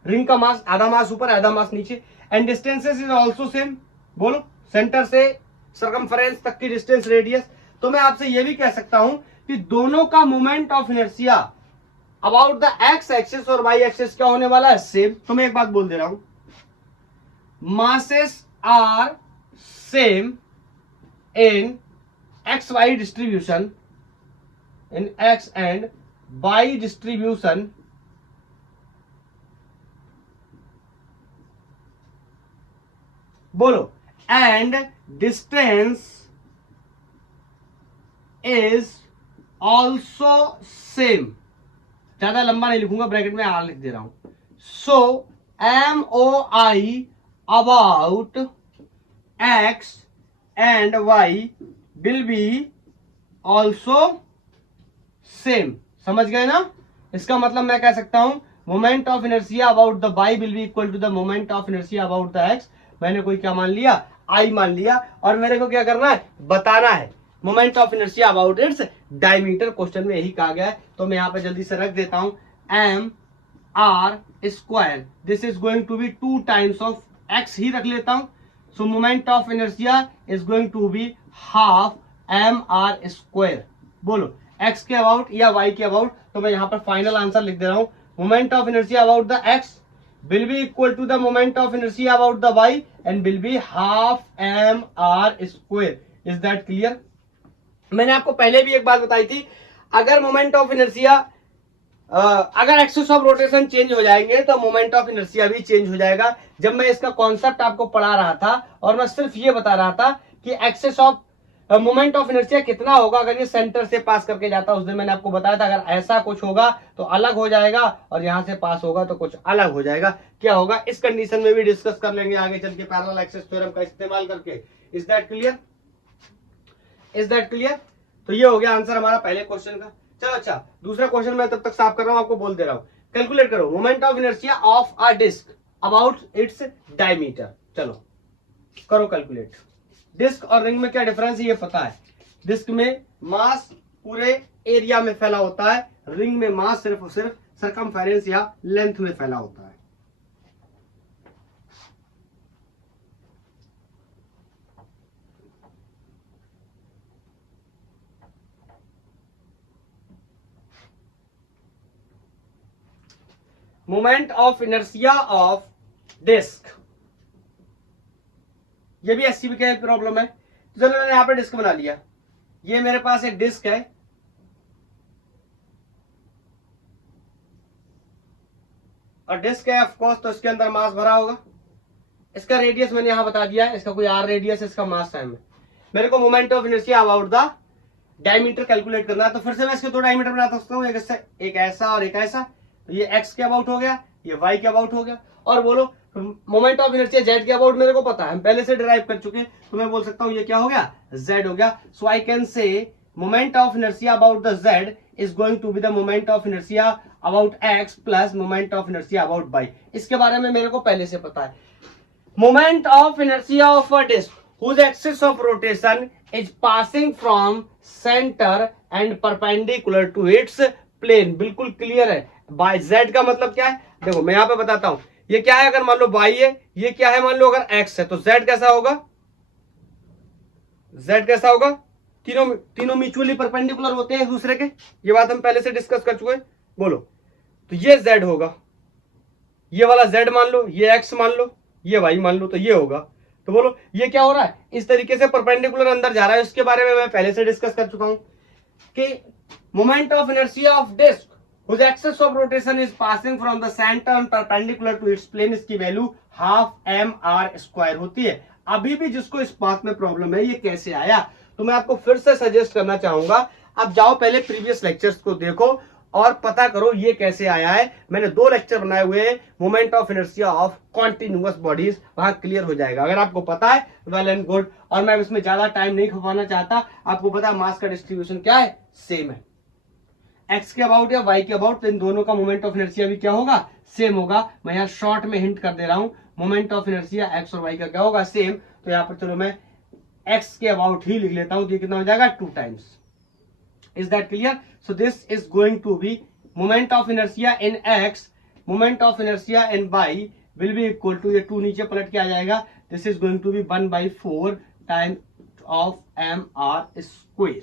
रिंग का मास आधा मास ऊपर आधा मास नीचे, and distances is also same. बोलो, सेंटर से सर्कमफरेंस तक की डिस्टेंस, रेडियस। तो मैं आपसे यह भी कह सकता हूं कि दोनों का moment of inertia about the x axis और वाई एक्सिस क्या होने वाला है, सेम। तो मैं एक बात बोल दे रहा हूं, masses are same in xy distribution, in x and y distribution, बोलो, and distance is also same। ज्यादा लंबा नहीं लिखूंगा, ब्रैकेट में आर लिख दे रहा हूं। सो MOI about x and y will be also same। समझ गए ना? इसका मतलब मैं कह सकता हूं moment of inertia about the y will be equal to the moment of inertia about the x। मैंने कोई क्या मान लिया, I मान लिया, और मेरे को क्या करना है, बताना है moment of inertia about its diameter. Question में यही कहा गया है। तो मैं यहां पर जल्दी से रख देता हूं, mr square, this is going to be 2 times of x ही रख लेता हूं। So moment of inertia is going to be half mr square. बोलो, x के अबाउट या y के अबाउट। तो मैं यहां पर फाइनल आंसर लिख दे रहा हूं, moment of inertia about the x will be equal to the moment of inertia about the y and will be half mr square। is that clear? मैंने आपको पहले भी एक बात बताई थी, अगर मोमेंट ऑफ इनर्शिया अगर एक्सिस ऑफ रोटेशन चेंज हो जाएंगे तो मोमेंट ऑफ इनर्शिया भी चेंज हो जाएगा। जब मैं इसका कॉन्सेप्ट आपको पढ़ा रहा था और मैं सिर्फ ये बता रहा था कि axis of moment of inertia कितना होगा अगर ये सेंटर से पास करके जाता, उस दिन मैंने आपको बताया था अगर ऐसा कुछ होगा तो अलग हो जाएगा और यहां से पास होगा तो कुछ अलग हो जाएगा। क्या होगा इस कंडीशन में भी डिस्कस कर लेंगे आगे चल के पैरेलल एक्सिस थ्योरम का इस्तेमाल करके। Is that clear? Is that clear? तो ये हो गया आंसर हमारा पहले क्वेश्चन का। चलो अच्छा, दूसरा क्वेश्चन मैं तब तक साफ कर रहा हूं, आपको बोल दे रहा हूं। कैलकुलेट करो moment of inertia of a disc about its diameter. चलो करो कैलकुलेट। डिस्क और रिंग में क्या डिफरेंस है ये पता है। डिस्क में मास पूरे एरिया में फैला होता है, रिंग में मास सिर्फ और सिर्फ सर्कमफेरेंस या लेंथ में फैला होता है। Moment of inertia of disc, ये भी एससीबी का एक प्रॉब्लम है। तो चलो मैंने यहां पे डिस्क बना लिया, ये मेरे पास एक डिस्क है, और डिस्क है ऑफ कोर्स, तो इसके अंदर मास भरा होगा। इसका रेडियस मैंने यहां बता दिया है, इसका कोई आर रेडियस, इसका मास टाइम है। मेरे को moment of inertia about the diameter calculate करना है, तो फिर से मैं इसके दो डायमीटर बना सकता हूँ, एक ऐसा और एक ऐसा। तो ये एक्स के अबाउट हो गया, ये वाई के अबाउट हो गया। और बोलो मोमेंट ऑफ इनर्शिया जेड के अबाउट मेरे को पता है, हम पहले से डिराइव कर चुके हैं, तो मैं बोल सकता हूँ ये क्या हो गया, जेड हो गया। So I can say moment of inertia about the Z is going to be the moment of inertia about x plus moment of inertia about y। इसके बारे में मेरे को पहले से पता है। moment of inertia of a disk whose axis of rotation is passing from center and perpendicular to its plane। बिल्कुल क्लियर है। by z का मतलब क्या है, देखो मैं यहां पे बताता हूं। ये क्या है, अगर मान लो y है, ये क्या है, मान लो अगर x है, तो z कैसा होगा, z कैसा होगा, तीनों म्यूचुअली परपेंडिकुलर होते हैं एक दूसरे के, ये बात हम पहले से डिस्कस कर चुके हैं। बोलो, तो ये z होगा, ये वाला z मान लो, ये x मान लो, ये y मान लो, तो ये होगा। तो बोलो ये क्या हो रहा है, इस तरीके से परपेंडिकुलर अंदर जा रहा है। इसके बारे में मैं पहले से डिस्कस कर चुका हूं कि moment of inertia of disc whose axis of rotation is passing from the center and perpendicular to its plane, इसकी वैल्यू हाफ mr² होती है। अभी भी जिसको इस बात में प्रॉब्लम है ये कैसे आया, तो मैं आपको फिर से सजेस्ट करना चाहूंगा, आप जाओ पहले प्रीवियस लेक्चर्स को देखो और पता करो ये कैसे आया है। मैंने 2 लेक्चर बनाए हुए हैं moment of inertia of continuous bodies, वहां क्लियर हो जाएगा। अगर आपको पता है वेल एंड गुड, और मैं इसमें ज्यादा टाइम नहीं खपाना चाहता। आपको पता है मास का डिस्ट्रीब्यूशन क्या है, सेम है, एक्स के अबाउट या वाई के अबाउट, तो इन दोनों का मोमेंट ऑफ इनर्शिया भी क्या होगा, सेम होगा। मैं यहाँ शॉर्ट में हिंट कर दे रहा हूं, मोमेंट ऑफ इनर्शिया एक्स और वाई का क्या होगा, सेम। तो यहाँ पर चलो मैं एक्स के अबाउट ही लिख लेता हूं, तो ये कितना हो जाएगा, 2 times. Is that clear? So this is going to be moment of inertia in x, moment of inertia in y will be equal to, ये 2 नीचे पलट के आ जाएगा, this is going to be 1/4 time of mr²।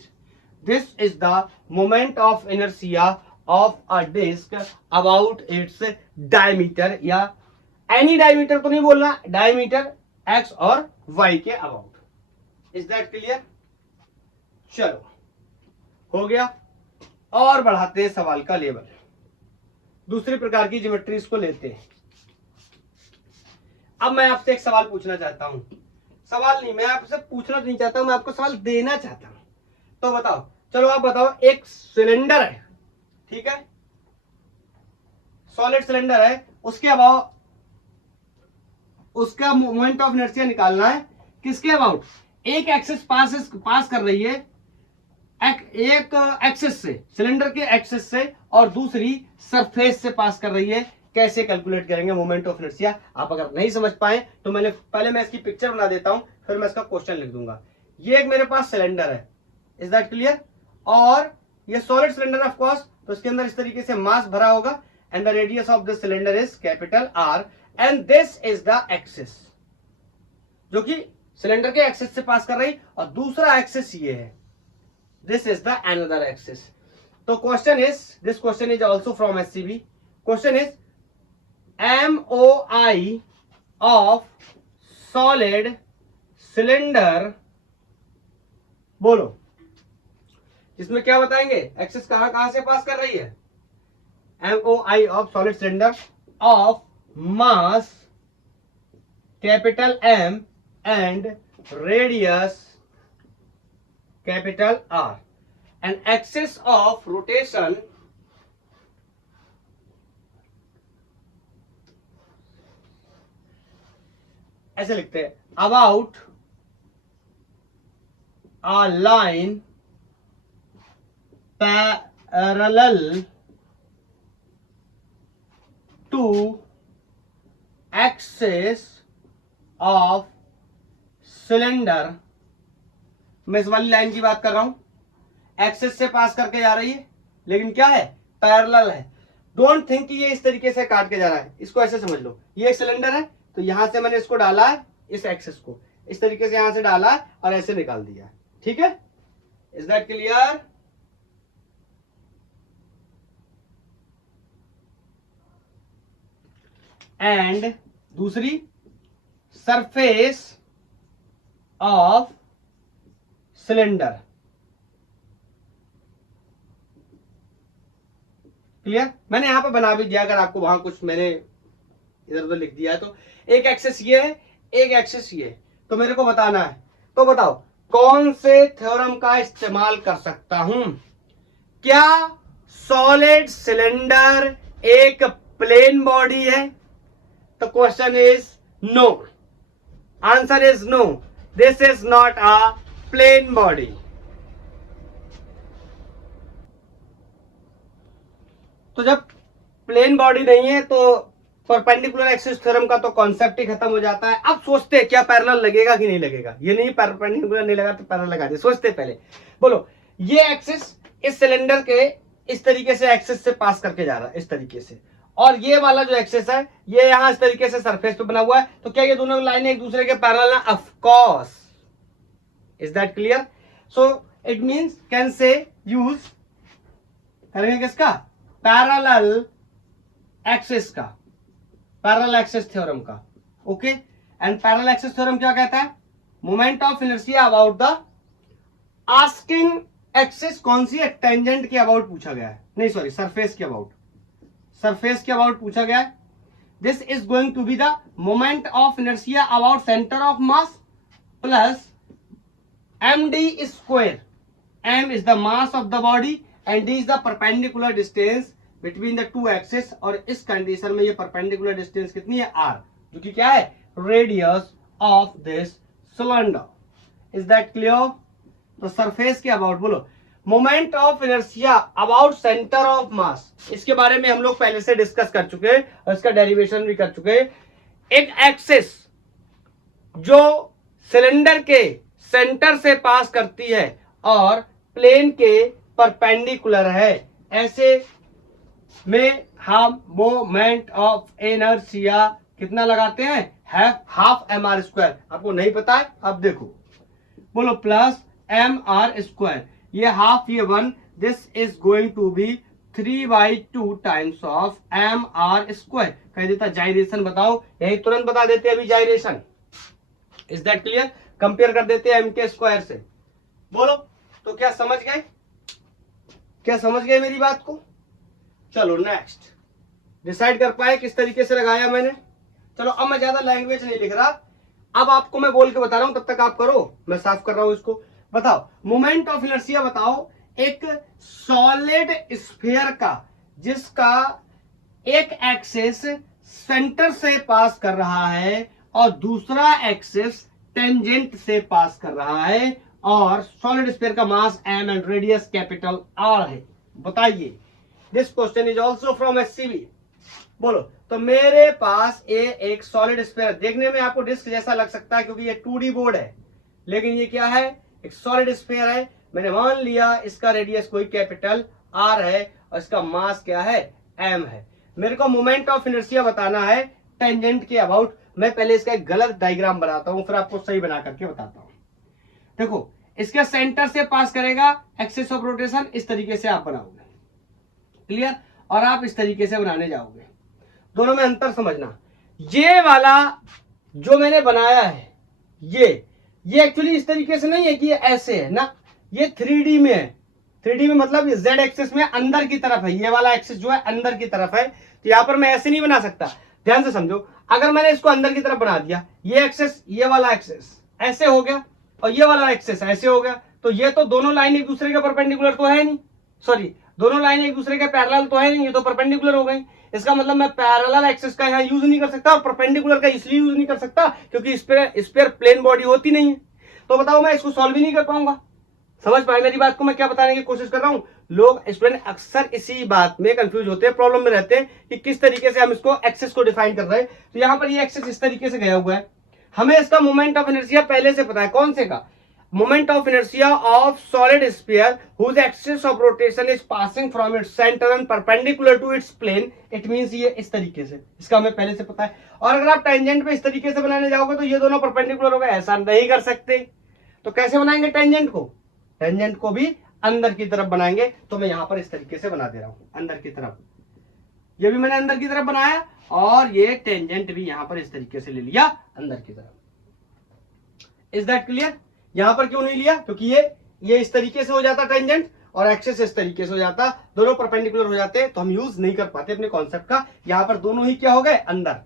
This is the moment of inertia of a disk about its diameter, या any diameter तो नहीं बोलना, diameter x और y के about। Is that clear? चलो हो गया, और बढ़ाते हैं सवाल का लेवल, दूसरी प्रकार की ज्योमेट्रीज को लेते हैं। अब मैं आपसे एक सवाल पूछना चाहता हूं, सवाल नहीं, मैं आपसे पूछना नहीं चाहता हूं, मैं आपको सवाल देना चाहता हूं। तो बताओ, चलो आप बताओ, एक सिलेंडर है, ठीक है, सॉलिड सिलेंडर है, उसके अबाउट उसका मोमेंट ऑफ इनर्शिया निकालना है, किसके अबाउट, एक एक्सिस पास कर रही है, एक एक्सिस से, सिलेंडर के एक्सिस से, और दूसरी सरफेस से पास कर रही है। कैसे कैलकुलेट करेंगे मोमेंट ऑफ इनर्शिया? आप अगर नहीं समझ पाए तो पहले मैं इसकी पिक्चर बना देता हूं, फिर मैं इसका क्वेश्चन लिख दूंगा। ये एक मेरे पास सिलेंडर है, इज दैट क्लियर, और ये सॉलिड सिलेंडर ऑफ कोर्स, तो इसके अंदर इस तरीके से मास भरा होगा, and the radius of the cylinder is capital R, and this is the axis जो कि सिलेंडर के एक्सिस से पास कर रही, और दूसरा एक्सिस ये है, this is the another axis. तो question is, this question is also from SCB, question is MOI of solid cylinder, बोलो इसमें क्या बताएंगे, एक्सिस कहां से पास कर रही है, MOI of solid cylinder of mass capital M and radius capital R, and axis of rotation ऐसे लिखते हैं, about a line parallel to axis of cylinder। मैं इस वाली लाइन की बात कर रहा हूं, एक्सिस से पास करके जा रही है, लेकिन क्या है, पैरेलल है। डोंट थिंक कि ये इस तरीके से काट के जा रहा है, इसको ऐसे समझ लो, ये एक सिलेंडर है, तो यहां से मैंने इसको डाला है, इस एक्सिस को इस तरीके से यहां से डाला है और ऐसे निकाल दिया, ठीक है, इज दैट क्लियर? एंड दूसरी, सरफेस ऑफ सिलेंडर, क्लियर? मैंने यहां पे बना भी दिया, अगर आपको वहां कुछ मैंने इधर उधर लिख दिया है। तो एक एक्सिस ये है, एक एक्सिस ये है, तो मेरे को बताना है। तो बताओ कौन से थ्योरम का इस्तेमाल कर सकता हूं? क्या सॉलिड सिलेंडर एक प्लेन बॉडी है? तो question is no, answer is no, this is not a plane body. तो जब प्लेन बॉडी नहीं है तो परपेंडिकुलर एक्सिस थ्योरम का तो कॉन्सेप्ट ही खत्म हो जाता है। अब सोचते हैं क्या पैरेलल लगेगा कि नहीं लगेगा, ये नहीं परपेंडिकुलर नहीं लगा तो पैरेलल लगा दे, सोचते पहले। बोलो ये एक्सिस इस सिलेंडर के इस तरीके से एक्सिस से पास करके जा रहा है, इस तरीके से, और ये वाला जो एक्सिस है ये यहां इस तरीके से सरफेस पे बना हुआ है, तो क्या ये दोनों लाइनें एक दूसरे के पैरेलल हैं? Of course. Is that clear? So it means can say use करेंगे किसका? पैरेलल एक्सिस का, पैरेलल एक्सिस थ्योरम का। Okay, and parallel axis theorem क्या कहता है? Moment of inertia about the asking axis कौन सी है? टेंजेंट के अबाउट पूछा गया है, नहीं सॉरी सरफेस के अबाउट, सरफेस के अबाउट पूछा गया है। This is going to be the moment of inertia about centre of mass plus md square. m is the mass of the body and d is the perpendicular distance between the two axes, और इस condition में ये perpendicular distance कितनी है? r, जो कि क्या है? Radius of this cylinder. Is that clear? तो सरफेस के अबाउट बोलो moment of inertia about centre of मास, इसके बारे में हम लोग पहले से डिस्कस कर चुके हैं और इसका डेरिवेशन भी कर चुके हैं। एक एक्सिस जो सिलेंडर के सेंटर से पास करती है और प्लेन के परपेंडिकुलर है, ऐसे में हम मोमेंट ऑफ इनर्शिया कितना लगाते हैं? Half M R square. आपको नहीं पता है? अब देखो बोलो प्लस एम आर स्क्वायर, ये हाफ ये one, this is going to be 3/2 times of M are square. कह देता जाइरेशन बताओ, यही तुरंत बता देते अभी gyration. Is that clear? Compare कर देते हैं एम के स्क्वायर से। बोलो तो क्या समझ गए? क्या समझ गए मेरी बात को? चलो नेक्स्ट डिसाइड कर पाए किस तरीके से लगाया मैंने। चलो अब मैं ज्यादा लैंग्वेज नहीं लिख रहा, अब आपको मैं बोल के बता रहा हूं, तब तक आप करो, मैं साफ कर रहा हूं इसको। बताओ मोमेंट ऑफ इनर्शिया बताओ एक सॉलिड स्फीयर का जिसका एक एक्सिस सेंटर से पास कर रहा है और दूसरा एक्सिस टेंजेंट से पास कर रहा है, और सॉलिड स्फीयर का मास m and radius capital R है। बताइए, this question is also from SCB. बोलो तो मेरे पास ये एक सॉलिड स्फीयर, देखने में आपको डिस्क जैसा लग सकता है क्योंकि ये 2D बोर्ड है, लेकिन ये क्या है? एक सॉलिड स्फीयर है। मैंने मान लिया इसका रेडियस कोई कैपिटल R है और इसका मास क्या है? m है। मेरे को मोमेंट ऑफ इनर्शिया बताना है टेंजेंट के अबाउट। मैं पहले इसका एक गलत डायग्राम बनाता हूं, फिर आपको सही बना करके बताता हूं। देखो इसके सेंटर से पास करेगा एक्सिस ऑफ रोटेशन, इस तरीके से आप बनाओगे, क्लियर? और आप इस तरीके से बनाने जाओगे। दोनों में अंतर समझना। ये वाला जो मैंने बनाया है ये एक्चुअली इस तरीके से नहीं है कि ये ऐसे है ना, ये 3D में है। 3D में मतलब ये z एक्सिस में अंदर की तरफ है, ये वाला एक्सिस जो है अंदर की तरफ है, तो यहां पर मैं ऐसे नहीं बना सकता। ध्यान से समझो, अगर मैंने इसको अंदर की तरफ बना दिया, ये एक्सिस ये वाला एक्सिस ऐसे हो गया और ये वाला एक्सिस ऐसे हो गया, तो ये तो दोनों लाइन एक दूसरे के परपेंडिकुलर तो है नहीं, सॉरी दोनों लाइन एक दूसरे के पैरेलल तो है नहीं, ये तो परपेंडिकुलर हो गई। इसका मतलब मैं पैरेलल एक्सिस का यहाँ यूज नहीं कर सकता और परपेंडिकुलर का इसलिए यूज नहीं कर सकता क्योंकि इस पर प्लेन बॉडी होती नहीं है। तो बताओ मैं इसको सॉल्व ही नहीं कर पाऊंगा। समझ पाए मेरी बात को मैं क्या बताने की कोशिश कर रहा हूं? लोग स्टूडेंट अक्सर इसी बात में कंफ्यूज होते हैं, प्रॉब्लम में रहते हैं कि किस तरीके से हम इसको एक्सिस को डिफाइन कर रहे हैं। तो यहां पर ये एक्सिस इस तरीके से गया हुआ है, हमें इसका मोमेंट ऑफ इनर्शिया पहले से पता है। कौन से का? Moment of inertia of solid sphere whose axis of rotation is passing from its center and perpendicular to its plane, it means ये इस तरीके से, इसका हमें पहले से पता है। और अगर आप टेंजेंट पे इस तरीके से बनाने जाओगे तो ये दोनों परपेंडिकुलर हो गए, ऐसा नहीं कर सकते। तो कैसे बनाएंगे टेंजेंट को? टेंजेंट को भी अंदर की तरफ बनाएंगे। तो मैं यहां पर इस तरीके से बना दे रहा हूं, अंदर की तरफ। ये भी मैंने अंदर की तरफ बनाया और ये टेंजेंट भी यहां पर इस तरीके से ले लिया अंदर की तरफ। Is that clear? यहां पर क्यों नहीं लिया? क्योंकि ये इस तरीके से हो जाता टेंजेंट और एक्सिस इस तरीके से हो जाता, दोनों परपेंडिकुलर हो जाते, तो हम यूज नहीं कर पाते अपने कॉन्सेप्ट का। यहां पर दोनों ही क्या हो गए? अंदर।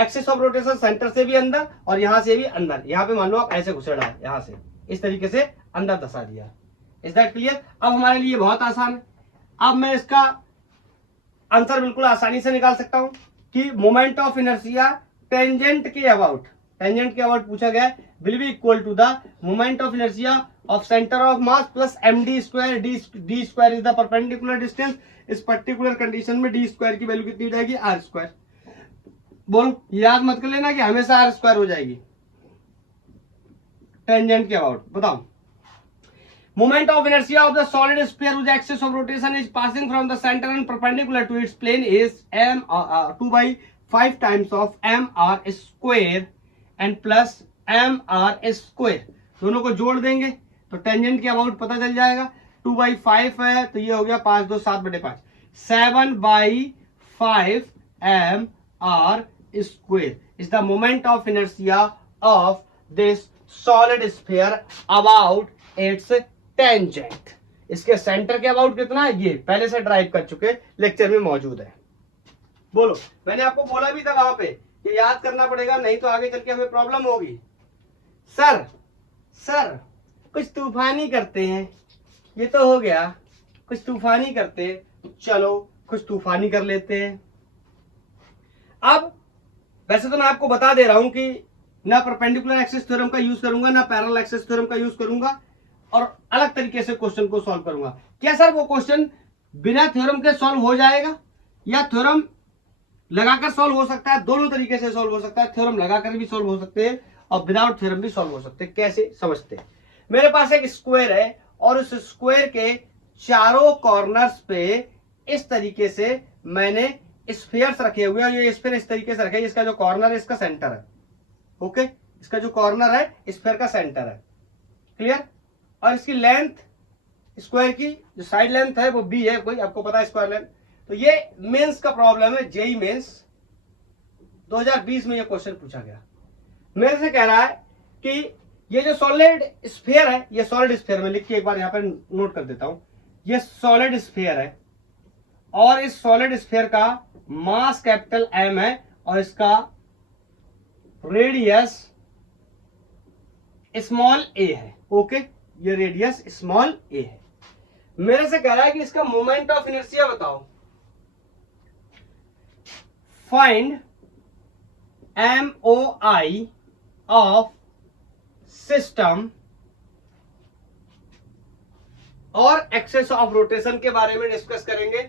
एक्सिस ऑफ रोटेशन सेंटर से भी अंदर और यहां से भी अंदर। यहां पे मान लो आप ऐसे घुसेड़ा है, यहां से इस तरीके से अंदर दसा दिया। Is that clear? अब हमारे लिए बहुत आसान है। अब मैं इसका आंसर बिल्कुल आसानी से निकाल सकता हूं कि मोमेंट ऑफ इनर्शिया टेंजेंट के अबाउट पूछा गया है, will be equal to the moment of inertia of centre of mass plus md square. D square is the perpendicular distance. इस पर्टिकुलर कंडीशन में डी स्क्वायर की वैल्यू कितनी हो जाएगी? R square. बोल, याद मत कर लेना कि हमेशा आर स्क्वायर हो जाएगी टेंजेंट के अबाउट। बताओ, moment of inertia of the solid sphere whose axis of rotation is passing from the center and perpendicular to its plane is 2/5 times of mr square and plus mr square। दोनों को जोड़ देंगे तो tangent के about पता चल जाएगा। 2/5 है तो ये हो गया 5 2 7/5, 7/5 mr square is the moment of inertia of this solid sphere about its tangent. इसके सेंटर के अबाउट कितना है ये पहले से ड्राइव कर चुके, लेक्चर में मौजूद है। बोलो, मैंने आपको बोला भी था वहां पे कि याद करना पड़ेगा, नहीं तो आगे चल के हमें प्रॉब्लम होगी। सर कुछ तूफानी करते हैं, ये तो हो गया, कुछ तूफानी करते हैं, चलो कुछ तूफानी कर लेते हैं। अब वैसे तो मैं आपको बता दे रहा हूं कि ना परपेंडिकुलर एक्सिस थ्योरम का यूज करूंगा ना पैरेलल एक्सिस थ्योरम का यूज करूंगा और अलग तरीके से क्वेश्चन को सॉल्व करूंगा। क्या सर वो क्वेश्चन बिना थ्योरम के सॉल्व हो जाएगा या थ्योरम लगाकर सॉल्व हो सकता है? दोनों तरीके से सॉल्व हो सकता है, थ्योरम लगाकर भी सॉल्व हो सकते हैं और विदाउट थ्योरम भी सॉल्व हो सकते हैं। कैसे समझते हैं? मेरे पास एक स्क्वायर है और उस स्क्वायर के चारों कॉर्नर्स पे इस तरीके से मैंने स्फीयर्स रखे हुए हैं। ये स्फीयर इस तरीके से रखे, इसका जो कॉर्नर है इसका सेंटर है। ओके, इसका जो कॉर्नर है स्फीयर का सेंटर है। क्लियर? और इसकी लेंथ स्क्वायर की जो साइड लेंथ है वो बी है, कोई आपको पता है स्क्वायर लेंथ। तो ये मेंस का प्रॉब्लम है, जेई मेंस 2020 में ये क्वेश्चन पूछा गया। मेरे से कह रहा है कि ये जो सॉलिड स्फीयर है, ये सॉलिड स्फीयर में लिख के एक बार यहां पर नोट कर देता हूं, ये सॉलिड स्फीयर है और इस सॉलिड स्फीयर का मास कैपिटल एम है और इसका रेडियस स्मॉल ए है। ओके, ये रेडियस स्मॉल ए है। मेरे से कह रहा है कि इसका मोमेंट ऑफ इनर्शिया बताओ। फाइंड MOI ऑफ सिस्टम और एक्सेस ऑफ रोटेशन के बारे में डिस्कस करेंगे।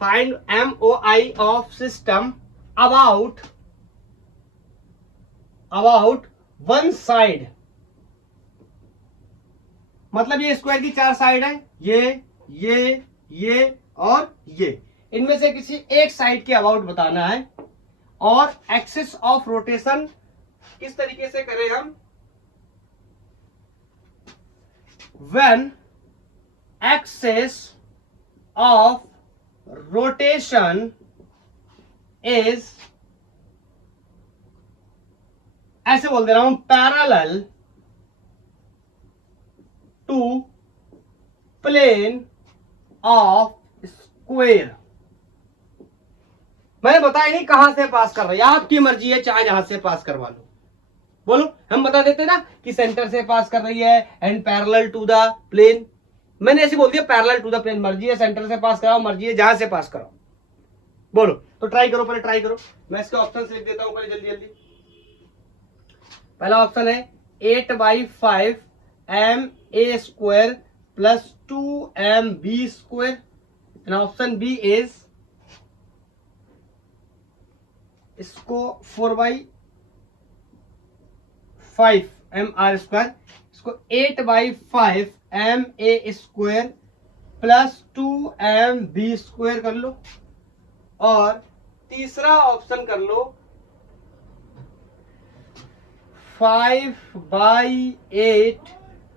Find MOI of system about one side. मतलब ये स्क्वायर की 4 साइड है, ये और ये, इनमें से किसी एक साइड के अबाउट बताना है। और एक्सिस ऑफ रोटेशन किस तरीके से करें हम? When axis of rotation is, ऐसे बोल दे रहा हूं, parallel to plane of square. मैंने बताया नहीं कहां से पास कर रहा है, आपकी मर्जी है, चाहे जहां से पास करवा लो। बोलो, हम बता देते ना कि सेंटर से पास कर रही है and parallel to the plane. मैंने ऐसे बोल दिया पैरेलल टू द प्लेन, मर्जी है सेंटर से पास कराओ, मर्जी है जहां से पास कराओ। बोलो, तो ट्राई करो, पहले ट्राई करो। मैं इसके ऑप्शन लिख देता हूं पहले, जल्दी जल्दी। पहला ऑप्शन है 8/5 MA square plus 2MB square and option B is, इसको 4/5 MR स्क्वायर, इसको 8/5 MA square plus 2MB square कर लो। और तीसरा ऑप्शन कर लो 5/8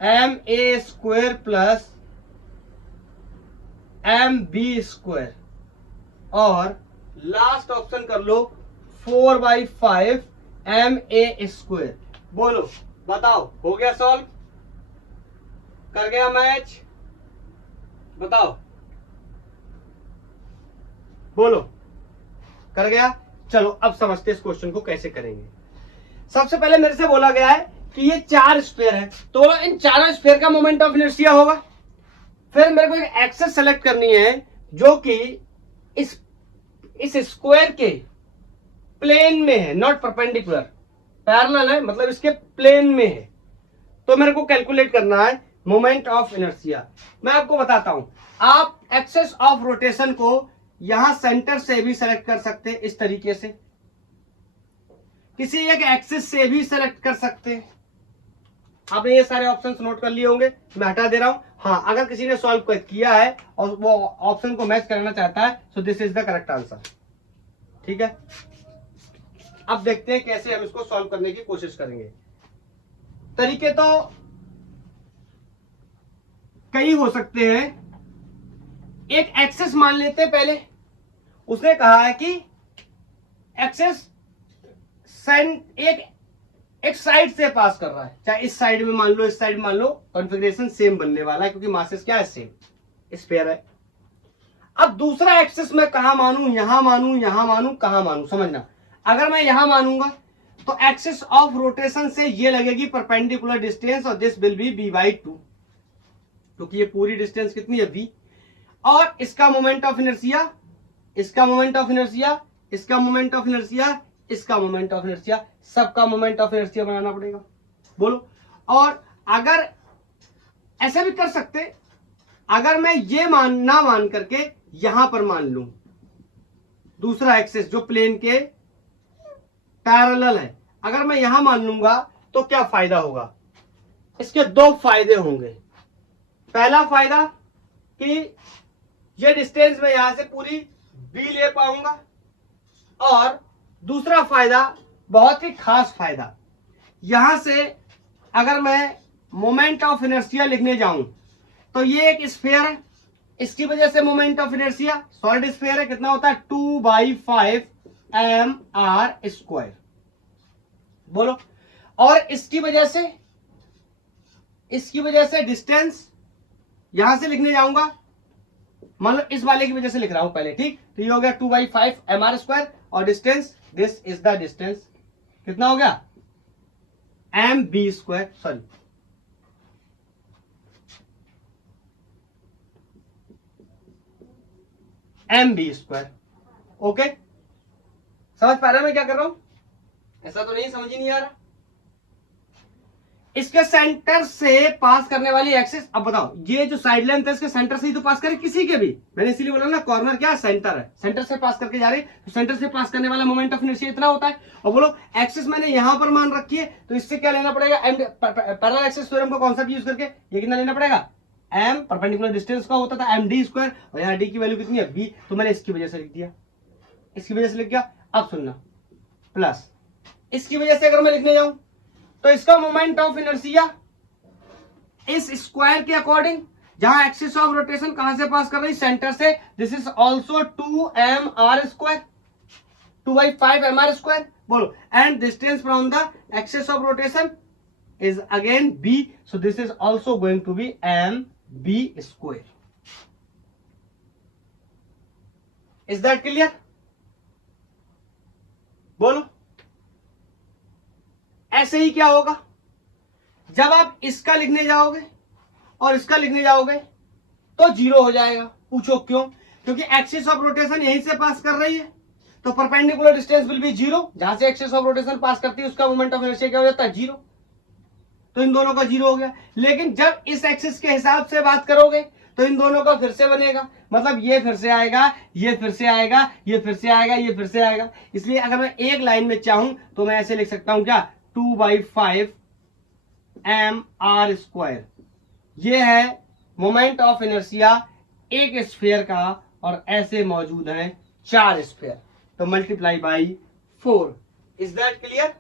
MA square plus MB square. और लास्ट ऑप्शन कर लो 4/5 MA स्क्वायर। बोलो, बताओ, हो गया सॉल्व? कर गया मैच? बताओ। बोलो कर गया। चलो अब समझते इस क्वेश्चन को कैसे करेंगे। सबसे पहले मेरे से बोला गया है कि ये 4 स्फीयर है, तो इन चारों स्फीयर का मोमेंट ऑफ इनर्शिया होगा। फिर मेरे को एक एक्सिस सेलेक्ट करनी है जो कि इस स्क्वायर के प्लेन में है, नॉट परपेंडिकुलर, पैरेलल है, मतलब इसके प्लेन में है। तो मेरे को कैलकुलेट करना है मोमेंट ऑफ इनर्शिया। मैं आपको बताता हूं, आप एक्सिस ऑफ रोटेशन को यहां सेंटर से भी सेलेक्ट कर सकते हैं, इस तरीके से किसी एक एक्सिस से भी सेलेक्ट कर सकते हैं। आपने ये सारे ऑप्शंस नोट कर लिए होंगे, मैं हटा दे रहा हूं। हाँ, अगर किसी ने सॉल्व किया है और वो ऑप्शन को मैच करना चाहता है, सो this is the correct answer. ठीक है, अब देखते हैं कैसे हम इसको सॉल्व करने की कोशिश करेंगे। तरीके तो कई हो सकते हैं। एक एक्सिस मान लेते हैं पहले। उसने कहा है कि एक्सिस एक साइड से पास कर रहा है, चाहे इस साइड में मान लो, इस साइड मान लो, कॉन्फ़िगरेशन सेम बनने वाला है क्योंकि मासेस क्या है, सेम, स्फीयर है। अब दूसरा एक्सिस मैं कहां मानूं, यहां मानूं, यहां मानूं, कहां मानूं, समझना। अगर मैं यहां मानूंगा तो एक्सिस ऑफ रोटेशन से ये लगेगी परपेंडिकुलर डिस्टेंस और दिस विल बी b/2, क्योंकि ये पूरी डिस्टेंस कितनी है, v। और इसका मोमेंट ऑफ इनर्शिया, इसका मोमेंट ऑफ इनर्शिया, इसका मोमेंट ऑफ इनर्शिया, इसका मोमेंट ऑफ इनर्शिया, सबका मोमेंट ऑफ इनर्शिया बनाना पड़ेगा। बोलो। और अगर ऐसा भी कर सकते, अगर मैं ये ना मान करके यहां पर मान लूं दूसरा एक्सिस जो प्लेन के पैरेलल है, अगर मैं यहां मान लूंगा तो क्या फायदा होगा, इसके दो फायदे होंगे। पहला फायदा कि ये डिस्टेंस मैं यहां से पूरी b ले पाऊंगा, और दूसरा फायदा, बहुत ही खास फायदा, यहां से अगर मैं मोमेंट ऑफ इनर्शिया लिखने जाऊं तो ये एक स्फीयर है, इसकी वजह से moment of inertia, solid sphere है, कितना होता है 2/5 mr²। बोलो। और इसकी वजह से डिस्टेंस यहां से लिखने जाऊंगा, मतलब इस वाले की वजह से लिख रहा हूं पहले, ठीक। तो ये हो गया 2/5 mr², और distance, this is the distance, कितना हो गया, mb², सॉरी, mb²। ओके, समझ पा रहे हैं मैं क्या कर रहा हूं? ऐसा तो नहीं समझ ही नहीं आ रहा। इसके सेंटर से पास करने वाली एक्सिस, अब बताओ, ये जो साइड लेंथ है इसके सेंटर से ही तो पास करे, किसी के भी, मैंने इसीलिए बोला ना कॉर्नर क्या सेंटर है, सेंटर से पास करके जा रही, तो सेंटर से पास करने वाला मोमेंट ऑफ इनर्शिया इतना होता है। और बोलो, एक्सिस मैंने यहां पर मान रखी है, तो इससे क्या लेना पड़ेगा, पैरेलल एक्सिस थ्योरम का कॉन्सेप्ट यूज करके ये कितना लेना पड़ेगा, m, परपेंडिकुलर डिस्टेंस का होता था md², और यहाँ d की वैल्यू कितनी है, b, तो मैंने इसकी वजह से लिख दिया, इसकी वजह से लिख दिया। अब सुनना, प्लस इसकी वजह से अगर मैं लिखने जाऊं तो इसका मोमेंट ऑफ इनर्शिया इस स्क्वायर के अकॉर्डिंग, जहां एक्सिस ऑफ रोटेशन कहां से पास कर रही, सेंटर से, this is also 2mr², 2/5 mr²। बोलो, and distance from the axis of rotation is again b, so this is also going to be mb²। is that clear? बोलो। ऐसे ही क्या होगा, जब आप इसका लिखने जाओगे और इसका लिखने जाओगे तो जीरो हो जाएगा। पूछो क्यों? क्योंकि एक्सिस ऑफ रोटेशन यहीं से पास कर रही है, तो perpendicular distance will be zero. जहां से एक्सिस ऑफ रोटेशन पास करती है उसका मोमेंट ऑफ इनर्शिया क्या हो जाता है, जीरो। तो इन दोनों का जीरो हो गया। लेकिन जब इस एक्सिस के हिसाब से बात करोगे तो इन दोनों का फिर से बनेगा, मतलब ये फिर से आएगा, ये फिर से आएगा, ये फिर से आएगा, ये फिर से आएगा। इसलिए अगर मैं एक लाइन में चाहूं तो मैं ऐसे लिख सकता हूं, क्या, 2/5 mr²। ये है मोमेंट ऑफ इनर्शिया एक स्फीयर का, और ऐसे मौजूद हैं 4 स्फीयर, तो multiply by 4। Is that clear?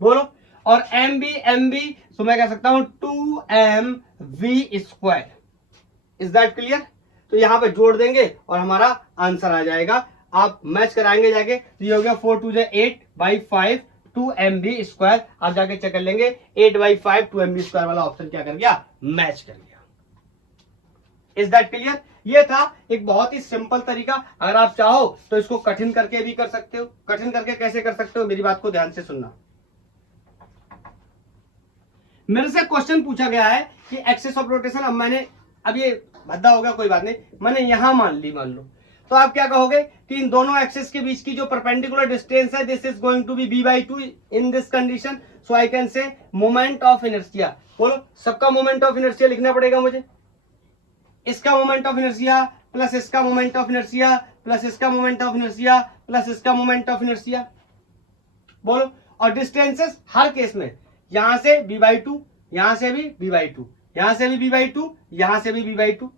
बोलो। और mb तो मैं कह सकता हूं 2mv²। Is that clear? तो यहां पे जोड़ देंगे और हमारा आंसर आ जाएगा। आप मैच कराएंगे जाके, तो ये हो गया 4 2 8/5 2mv²। आप जाके चेक कर लेंगे, 8/5 2mv² वाला ऑप्शन क्या कर गया, मैच कर गया। Is that clear? ये था एक बहुत ही सिंपल तरीका। अगर आप चाहो तो इसको कठिन करके भी कर सकते हो। कठिन करके कैसे कर सकते हो, मेरी बात को ध्यान से सुनना। मेरे से क्वेश्चन पूछा गया है कि एक्सिस ऑफ रोटेशन, अब ये भद्दा हो गया, कोई बात नहीं, मैंने यहां मान लो, तो आप क्या कहोगे कि इन दोनों एक्सिस के बीच की जो परपेंडिकुलर डिस्टेंस है, this is going to be b/2 in this condition, so I can say moment of inertia. बोलो, सबका मोमेंट ऑफ इनर्शिया लिखना पड़ेगा मुझे। इसका मोमेंट ऑफ इनर्शिया प्लस इसका मोमेंट ऑफ इनर्शिया प्लस इसका मोमेंट ऑफ इनर्शिया प्लस इसका moment of inertia. बोलो, और डिस्टेंसेस हर केस में, यहां से b/2, यहां से भी b/2, यहां से भी b/2, यहां से भी b/2।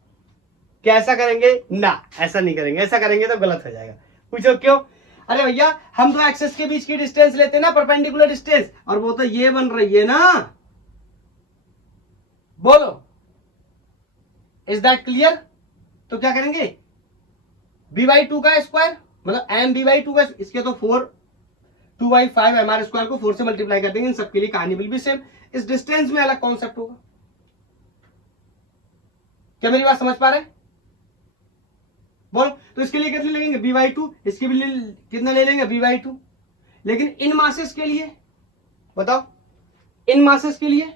कैसा करेंगे ना, ऐसा नहीं करेंगे, ऐसा करेंगे तो गलत हो जाएगा। पूछो क्यों? अरे भैया, हम दो एक्सेस के बीच की डिस्टेंस लेते हैं ना, परपेंडिकुलर डिस्टेंस, और वो तो ये बन रही है ना। बोलो, इज दैट क्लियर? तो क्या करेंगे, b/2 का स्क्वायर मतलब m/2 का, इसके तो 2/5 mr स्क्वायर को 4 से मल्टीप्लाई कर देंगे। इन सबके लिए कहानी विल बी सेम। इस डिस्टेंस में अलग कॉन्सेप्ट होगा। क्या मेरी बात समझ पा रहे हैं? बोलो, तो इसके लिए कितने लगेंगे b/2, इसके भी कितना ले लेंगे b/2। लेकिन इन मासेस के लिए बताओ, इन मासेस के लिए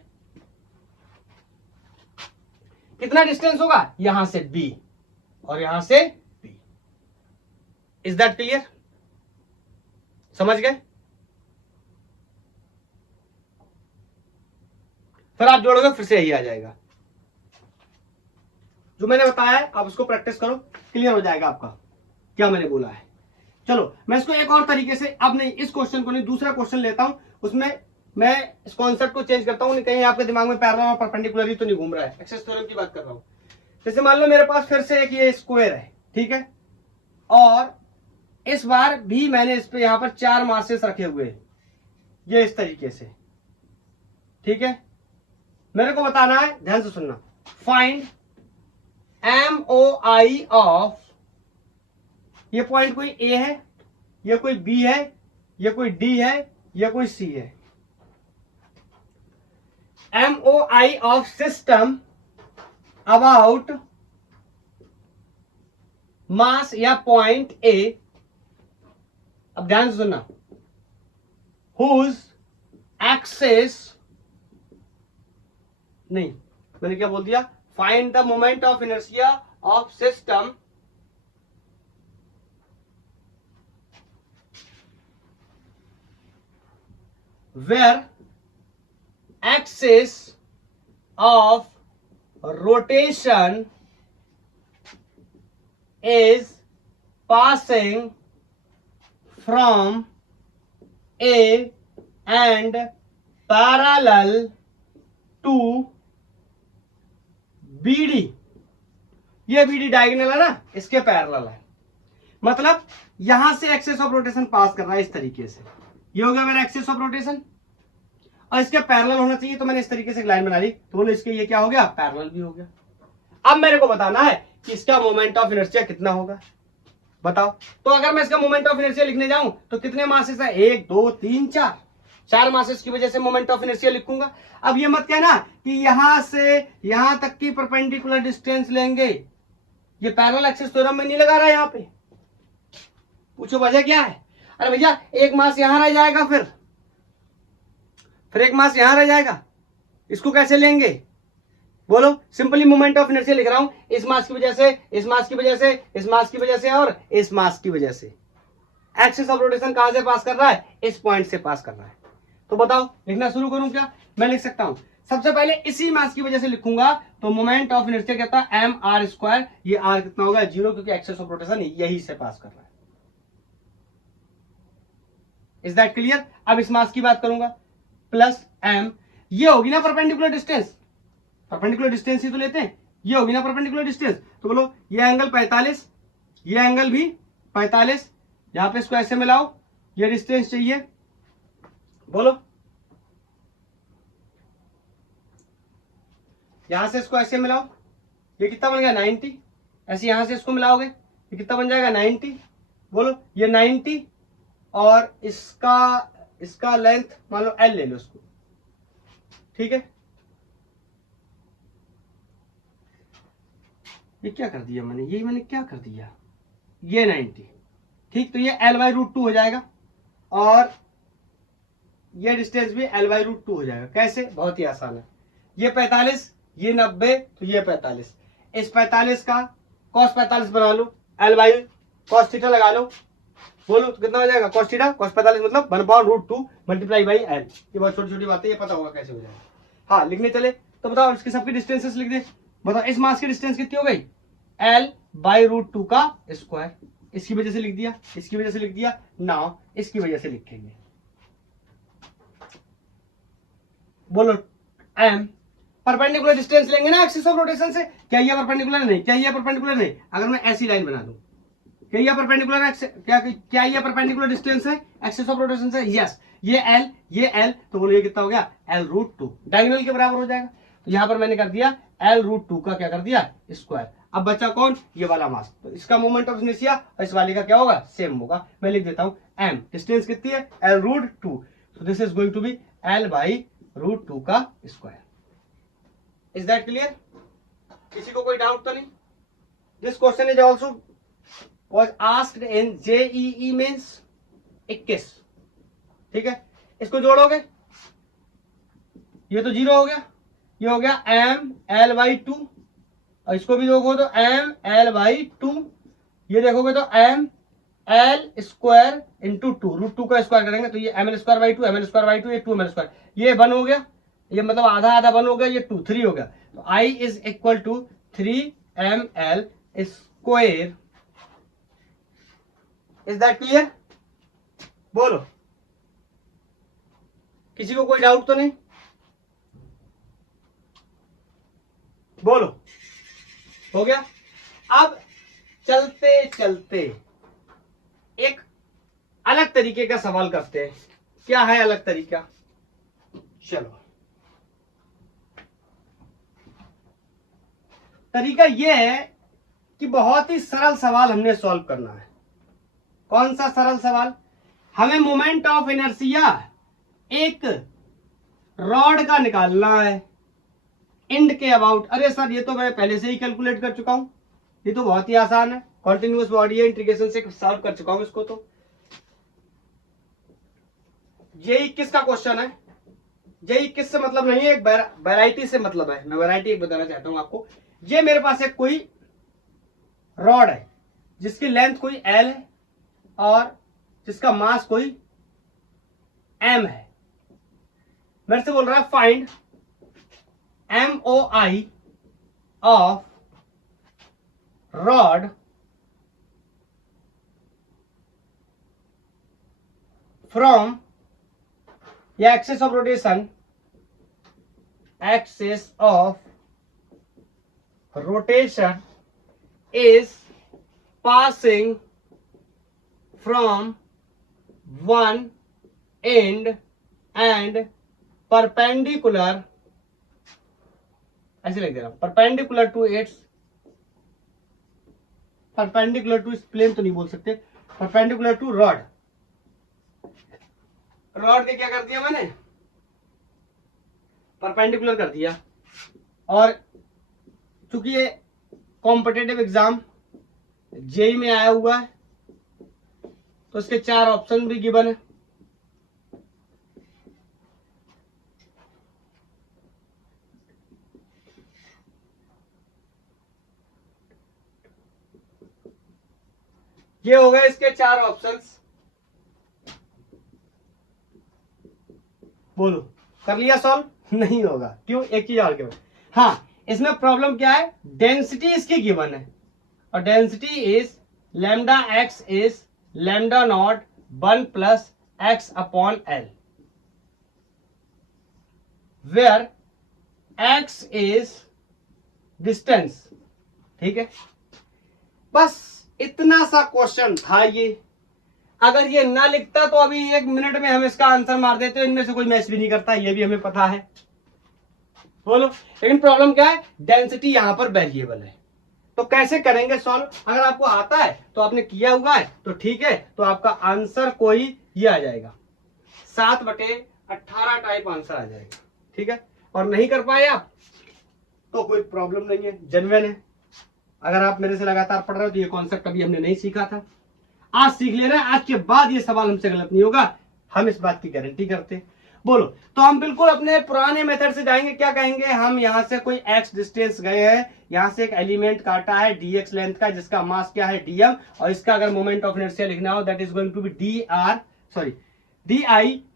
कितना डिस्टेंस होगा, यहां से b और यहां से b। Is that clear? समझ गए? फिर आप जोड़ोगे, फिर से यही आ जाएगा जो मैंने बताया है। आप उसको प्रैक्टिस करो, क्लियर हो जाएगा आपका क्या मैंने बोला है। चलो, मैं इसको एक और तरीके से, अब नहीं इस क्वेश्चन को नहीं, दूसरा क्वेश्चन लेता हूं, उसमें मैं इस कॉन्सेप्ट को चेंज करता हूं, कहीं आपके दिमाग में पैरेलल और परपेंडिकुलर तो नहीं घूम रहा है। एक्सेस थ्योरम की बात कर रहा हूं। जैसे मान लो मेरे पास फिर से एक ये स्क्वायर है, ठीक है, और इस बार भी मैंने इस पे यहां पर 4 मासेस रखे हुए हैं, ये इस तरीके से, ठीक है। मेरे को बताना है, ध्यान से सुनना, फाइंड MOI ऑफ, ये पॉइंट कोई A है, ये कोई B है, ये कोई D है, ये कोई C है। MOI of system about mass या पॉइंट A, अब ध्यान से सुनना, हुज एक्सेस, नहीं मैंने क्या बोल दिया, find the moment of inertia of system where axis of rotation is passing from A and parallel to BD। ये BD डायगोनल है ना, इसके पैरेलल है, मतलब यहां से एक्सिस ऑफ रोटेशन पास कर रहा है इस तरीके से। ये हो गया मेरा एक्सिस ऑफ रोटेशन, और इसके पैरेलल होना चाहिए, तो मैंने इस तरीके से एक लाइन बना ली, तो बोलो इसके ये क्या हो गया, पैरेलल भी हो गया। अब मेरे को बताना है कि इसका मोमेंट ऑफ इनर्शिया कितना होगा, बताओ। तो अगर मैं इसका मोमेंट ऑफ इनर्शिया लिखने जाऊं तो कितने मासेस है, 1 2 3 4, 4 मासेस की वजह से मोमेंट ऑफ इनर्शिया लिखूंगा। अब ये मत कहना कि यहां से यहां तक की परपेंडिकुलर डिस्टेंस लेंगे, ये पैरेलल एक्सिस थ्योरम में नहीं लगा रहा है यहां पे। पूछो वजह क्या है? अरे भैया, एक मास यहां रह जाएगा, फिर एक मास यहां रह जाएगा, इसको कैसे लेंगे? बोलो, सिंपली मोमेंट ऑफ इनर्शिया लिख रहा हूं, इस मास की वजह से, इस मास की वजह से, इस मास की वजह से और इस मास की वजह से। एक्सिस ऑफ रोटेशन कहां से पास कर रहा है, इस पॉइंट से पास कर रहा है। तो बताओ, लिखना शुरू करूं क्या? मैं लिख सकता हूं, सबसे पहले इसी मास की वजह से लिखूंगा, तो मोमेंट ऑफ इनर्शिया कहता है mr², ये r कितना होगा 0, क्योंकि एक्सिस ऑफ रोटेशन यही से पास कर रहा है। Is that clear? अब इस मास की बात करूंगा, प्लस m, ये होगी ना परपेंडिकुलर डिस्टेंस, परपेंडिकुलर डिस्टेंस ही तो लेते हैं, ये होगी ना परपेंडिकुलर डिस्टेंस। तो बोलो, ये एंगल 45, ये एंगल भी 45, यहां पे इसको ऐसे मिलाओ, ये डिस्टेंस चाहिए। बोलो, यहां से इसको ऐसे मिलाओ, ये कितना बन गया 90, ऐसे यहां से इसको मिलाओगे, ये कितना बन जाएगा 90। बोलो, ये 90 और इसका लेंथ मान लो L ले लो इसको, ठीक है। ये क्या कर दिया मैंने, ये मैंने क्या कर दिया, ये 90, ठीक। तो ये L/√2 हो जाएगा और ये डिस्टेंस भी L/√2 हो जाएगा। कैसे, बहुत ही आसान है। ये 45, ये 90, तो ये 45। इस 45 का cos 45 बना लो, L/cos थीटा लगा लो, बोलो तो कितना हो जाएगा, cos थीटा cos 45 मतलब 1/√2 मल्टीप्लाई बाई L। ये बहुत छोटी छोटी बातें, ये पता होगा कैसे हो जाएगा। हाँ लिखने चले तो बताओ इसके सबकी डिस्टेंसेस लिख दे। बताओ इस मास की डिस्टेंस कितनी हो गई, L/√2 का स्क्वायर। इसकी वजह से लिख दिया, इसकी वजह से लिख दिया, नाउ इसकी वजह से लिखेंगे। बोलो m परपेंडिकुलर डिस्टेंस लेंगे ना एक्सिस ऑफ रोटेशन से। क्या ये परपेंडिकुलर नहीं, क्या ये परपेंडिकुलर नहीं। अगर मैं ऐसी लाइन बना दूं, क्या ये परपेंडिकुलर, क्या ये परपेंडिकुलर डिस्टेंस है एक्सिस ऑफ रोटेशन से, यस। ये L, तो बोलो ये कितना हो गया, L√2 डायगोनल के बराबर हो जाएगा। तो यहां पर मैंने कर दिया L√2 का क्या कर दिया, स्क्वायर। अब बचा कौन, ये वाला मास, तो इसका मोमेंट ऑफ इनर्शिया और इस वाले का क्या होगा, सेम होगा। मैं लिख देता हूं m, डिस्टेंस कितनी है, L√2, so this is going to be L/√2 का स्क्वायर। इज दैट क्लियर, किसी को कोई डाउट तो नहीं। This question is also was asked in JEE mains 21, ठीक है। इसको जोड़ोगे, ये तो 0 हो गया, ये हो गया mL/2, और इसको भी देखो तो mL/2, ये देखोगे तो mL² इंटू 2, √2 का स्क्वायर करेंगे तो ये mL²/2, mL²/2, ये 2mL², ये 1 हो गया, ये मतलब आधा आधा 1 हो गया, ये 2 3 हो गया। तो I is equal to 3mL²। Is that clear, बोलो किसी को कोई डाउट तो नहीं, बोलो हो गया। अब चलते चलते एक अलग तरीके का सवाल करते हैं। क्या है अलग तरीका, चलो तरीका यह है कि बहुत ही सरल सवाल हमने सॉल्व करना है। कौन सा सरल सवाल, हमें मोमेंट ऑफ इनर्शिया एक रॉड का निकालना है एंड के अबाउट। अरे सर ये तो मैं पहले से ही कैलकुलेट कर चुका हूं, ये तो बहुत ही आसान है, कॉन्टिन्यूअस बॉडी है, इंटीग्रेशन से सॉल्व कर चुका हूं इसको। तो यही किसका क्वेश्चन है, यही किस से मतलब नहीं है, एक वैरायटी से मतलब है। मैं वैरायटी एक बताना चाहता हूं आपको। ये मेरे पास एक कोई रॉड है जिसकी लेंथ कोई L है और जिसका मास कोई M है। मेरे से बोल रहा है find MOI of rod from या axis of rotation, axis of rotation is passing from one end and perpendicular, ऐसे लिख दे रहा हूं, perpendicular to its, perpendicular to its plane तो नहीं बोल सकते, perpendicular to rod। रॉड के क्या कर दिया मैंने, परपेंडिकुलर कर दिया। और चूंकि ये कॉम्पिटिटिव एग्जाम जेई में आया हुआ है तो इसके 4 ऑप्शन भी गिवन है। ये हो गए इसके 4 ऑप्शंस। बोलो कर लिया सॉल्व, नहीं होगा, क्यों, एक चीज और गिवन। हाँ इसमें प्रॉब्लम क्या है, डेंसिटी इसकी गिवन है और density is lambda x is lambda naught 1 plus x upon L, where x is distance. ठीक है, बस इतना सा क्वेश्चन था ये। अगर ये ना लिखता तो अभी 1 मिनट में हम इसका आंसर मार देते, इनमें से कोई मैच भी नहीं करता, ये भी हमें पता है। बोलो, लेकिन प्रॉब्लम क्या है, डेंसिटी यहां पर वेरिएबल है, तो कैसे करेंगे सॉल्व। अगर आपको आता है तो आपने किया हुआ है तो ठीक है, तो आपका आंसर कोई ये आ जाएगा 7/18 टाइप आंसर आ जाएगा। ठीक है, और नहीं कर पाए आप तो कोई प्रॉब्लम नहीं है, जेन्युइन है। अगर आप मेरे से लगातार पढ़ रहे हो तो ये कॉन्सेप्ट अभी हमने नहीं सीखा था, आज सीख लेना है। आज के बाद ये सवाल हमसे गलत नहीं होगा, हम इस बात की गारंटी करते हैं। बोलो, तो हम बिल्कुल अपने पुराने मेथड से जाएंगे। क्या कहेंगे हम, यहां से कोई x डिस्टेंस गए हैं, यहां से एक एलिमेंट काटा है dx लेंथ का, जिसका मास क्या है dm, और इसका अगर मोमेंट ऑफ इनर्शिया लिखना हो that is going to be di,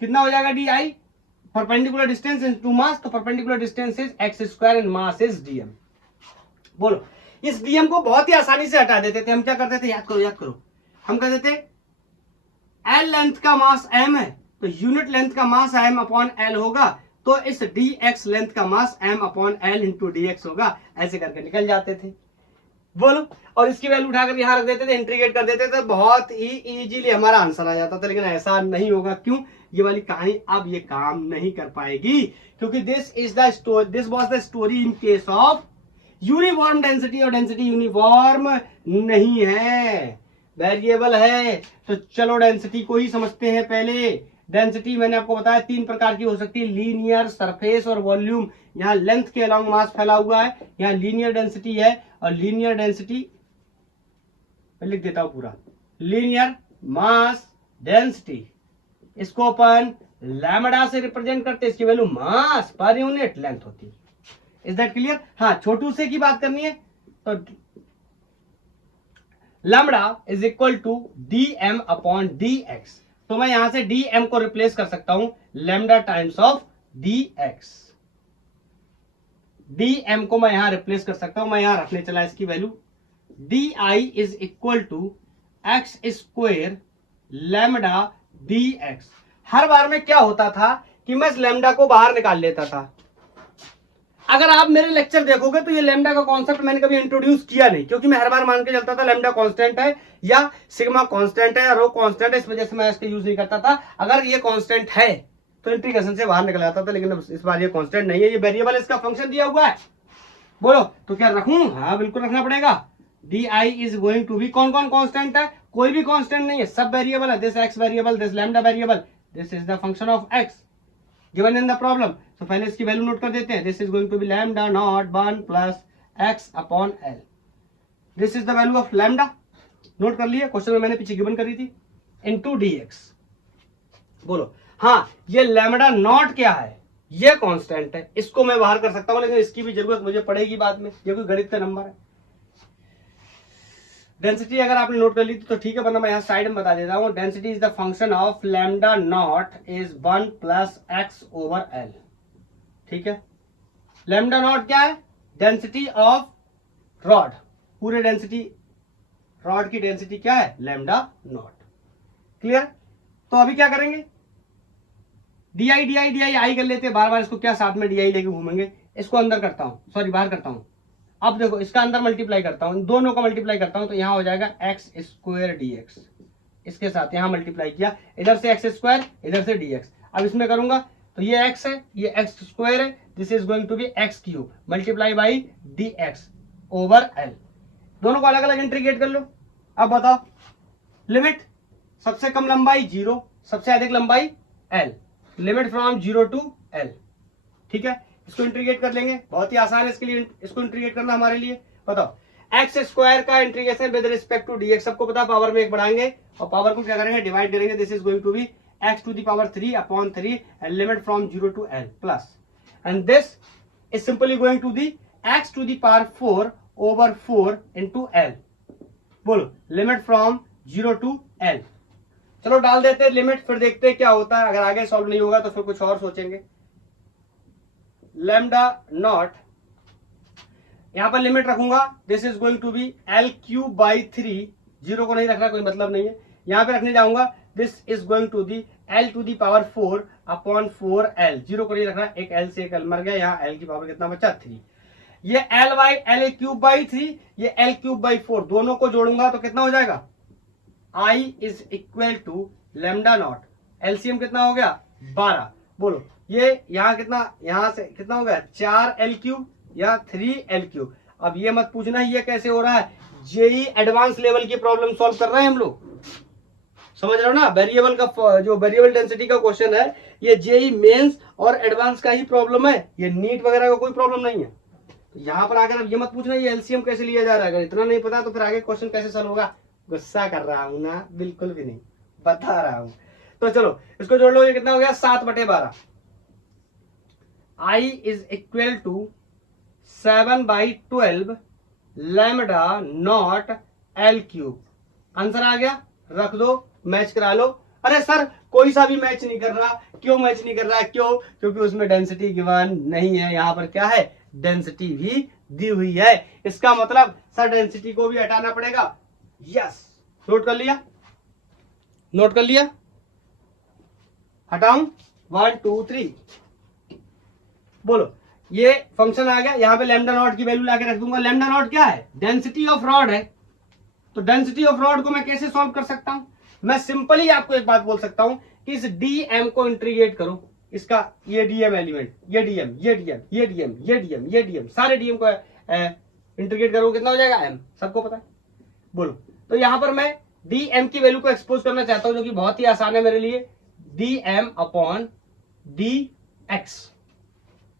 कितना हो जाएगा di, perpendicular distance into mass, तो perpendicular distance is x square and mass is dm। बोलो, इस dm को बहुत ही आसानी से हटा देते थे। हम क्या करते थे, याद करो, हम कहते थे l लेंथ का मास m है, तो यूनिट लेंथ का मास m अपॉन l होगा, तो इस dx लेंथ का मास m upon l into dx होगा। ऐसे करके निकल जाते थे। बोलो, और इसकी वैल्यू उठाकर यहां रख देते थे, इंटीग्रेट कर देते थे, बहुत ही इजीली हमारा आंसर आ जाता था। लेकिन ऐसा नहीं होगा, क्यों? ये वाली कहानी अब ये काम नहीं कर पाएगी, क्योंकि this was the story in case of uniform density, और डेंसिटी यूनिफॉर्म नहीं है, वेरिएबल है। तो चलो डेंसिटी को ही समझते हैं पहले। डेंसिटी मैंने आपको बताया 3 प्रकार की हो सकती है, लीनियर, सरफेस और वॉल्यूम। यहाँ लेंथ के अलोंग मास फैला हुआ है, यहाँ लीनियर डेंसिटी है, और लीनियर डेंसिटी लिख देता हूं पूरा, लीनियर मास डेंसिटी, इसको अपन लैम्डा से रिप्रेजेंट करते हैं, इसकी वैल्यू मास पर यूनिट लेंथ होती है। Is that clear? हाँ, छोटू से की बात करनी है तो lambda is equal to dm upon dx, तो मैं यहां से dm को रिप्लेस कर सकता हूं lambda times of dx। dm को मैं यहां रिप्लेस कर सकता हूं, मैं यहां रखने चला इसकी value di is equal to x square lambda dx। हर बार में क्या होता था कि मैं इस लैम्डा को बाहर निकाल लेता था। अगर आप मेरे लेक्चर देखोगे तो ये लैम्डा का कॉन्सेप्ट मैंने कभी इंट्रोड्यूस किया नहीं, क्योंकि मैं हर बार मान के चलता था लैम्डा कांस्टेंट है, या सिग्मा कांस्टेंट है, या रो कांस्टेंट है, इस वजह से मैं इसका यूज नहीं करता था। अगर ये कांस्टेंट है तो इंटीग्रेशन से बाहर निकल जाता था, लेकिन इस बार ये कांस्टेंट नहीं है, ये वेरिएबल, इसका फंक्शन दिया हुआ है। बोलो, तो क्या रखूं? हाँ, बिल्कुल रखना पड़ेगा। D I is going to be, कौन कौन कांस्टेंट है? कोई भी कांस्टेंट नहीं है, सब वेरिएबल है। This x variable, this lambda variable, this is the function of x given in the problem. तो पहले इसकी वैल्यू नोट कर देते हैं। This is going to be lambda naught 1 plus x upon L. This is the value of lambda, note कर लिया, question में मैंने पीछे गिवन करी थी, इनटू डीएक्स। बोलो, हाँ, ये लैम्डा नॉट क्या है? ये कांस्टेंट है, इसको मैं बाहर कर सकता हूं, लेकिन इसकी भी जरूरत मुझे पड़ेगी बाद में, ये कोई गणित का नंबर है। डेंसिटी अगर आपने नोट कर ली तो ठीक है, वरना मैं यहाँ साइड में बता देता हूँ। Density is the function of lambda naught is 1 plus x over L. ठीक है, लैम्डा नॉट क्या है? डेंसिटी ऑफ रॉड, पूरे डेंसिटी, रॉड की डेंसिटी क्या है? Lambda naught. क्लियर? तो अभी क्या करेंगे? डी आई आई कर लेते हैं, बार बार इसको क्या साथ में डी आई लेके घूमेंगे। इसको अंदर करता हूं, सॉरी बाहर करता हूं। अब देखो, इसका अंदर मल्टीप्लाई करता हूं, दोनों का मल्टीप्लाई करता हूं, तो यहां हो जाएगा एक्स स्क्वायर डीएक्स। इसके साथ यहां मल्टीप्लाई किया, इधर से एक्स स्क्वायर, इधर से डीएक्स। अब इसमें करूंगा तो ये एक्स है, ये एक्स स्क्वायर है, this is going to be x cube multiply by D x over L. दोनों को अलग अलग इंटीग्रेट कर लो। अब बताओ, लिमिट सबसे कम लंबाई 0, सबसे अधिक लंबाई l, limit from 0 to l। ठीक है, इसको इंटीग्रेट कर लेंगे, बहुत ही आसान है इसके लिए इसको इंटीग्रेट करना हमारे लिए। बताओ, एक्स स्क्वायर का integration with respect to DX, सबको पता पावर में 1 बढ़ाएंगे और पावर को क्या करेंगे? डिवाइड करेंगे। This is going to be x to the power 3 upon 3 and limit from 0 to l plus, and this is simply going to the x to the power 4 over 4 into l। बोलो, limit from 0 to l। चलो डाल देते हैं limit, फिर देखते हैं क्या होता है। अगर आगे सॉल्व नहीं होगा तो फिर कुछ और सोचेंगे। लैम्डा नॉट, यहां पर लिमिट रखूंगा, this is going to be L cube by 3, 0 को नहीं रखना, कोई मतलब नहीं है। यहां पे रखने जाऊंगा, this is going to the L to the power 4 upon 4 L, 0 को नहीं रखना, एक एल से एक एल मर गया, यहाँ एल की पावर कितना बचा? 3। ये L by L cube by 3, ये एल क्यूब बाई 4, दोनों को जोड़ूंगा तो कितना हो जाएगा? I is equal to lambda naught, LCM कितना हो गया? 12। बोलो, ये यहाँ कितना, यहाँ से कितना हो गया? 4 एल क्यूब या 3 एल क्यूब। अब ये मत पूछना ये कैसे हो रहा है, जेई एडवांस लेवल की प्रॉब्लम सॉल्व कर रहे हैं हम लोग, समझ रहे हो ना? वेरिएबल का जो वेरिएबल डेंसिटी का क्वेश्चन है, ये जेई मेंस और एडवांस का ही प्रॉब्लम है, ये नीट वगैरह का कोई प्रॉब्लम नहीं है। तो यहाँ पर आकर अब ये मत पूछना ये एलसीएम कैसे लिया जा रहा है, अगर इतना नहीं पता तो फिर आगे क्वेश्चन कैसे सॉल्व होगा। गुस्सा कर रहा हूं ना, बिल्कुल भी नहीं, बता रहा हूं। तो चलो इसको जोड़ लो, ये कितना हो गया 7/12। I is equal to 7/12 lambda not L cube. Answer आ गया, रख दो, मैच करा लो। अरे सर कोई सा भी मैच नहीं कर रहा, क्यों मैच नहीं कर रहा है, क्यों? क्योंकि उसमें डेंसिटी गिवन नहीं है। यहाँ पर क्या है, डेंसिटी भी दी हुई है। इसका मतलब सर डेंसिटी को भी हटाना पड़ेगा। यस, नोट कर लिया, नोट कर लिया। हटाऊं, 1 2 3, बोलो। ये फंक्शन आ गया, यहाँ पे लैम्डा नॉट की वैल्यू लाके रख दूंगा। लैम्डा नॉट क्या है, डेंसिटी ऑफ रॉड है। तो डेंसिटी ऑफ रॉड को मैं कैसे सॉल्व कर सकता हूं? मैं सिंपली आपको एक बात बोल सकता हूं कि इस डीएम को इंटीग्रेट करो। इसका ये डीएम एलिमेंट, ये डीएम, ये डीएम, ये डीएम, ये डीएम, ये डीएम, सारे डीएम को इंटीग्रेट करो, कितना हो जाएगा एम, सबको पता है, बोलो। तो यहां पर मैं डीएम की वैल्यू को एक्सपोज करना चाहता हूं, जो कि बहुत ही आसान है मेरे लिए। DM upon D x,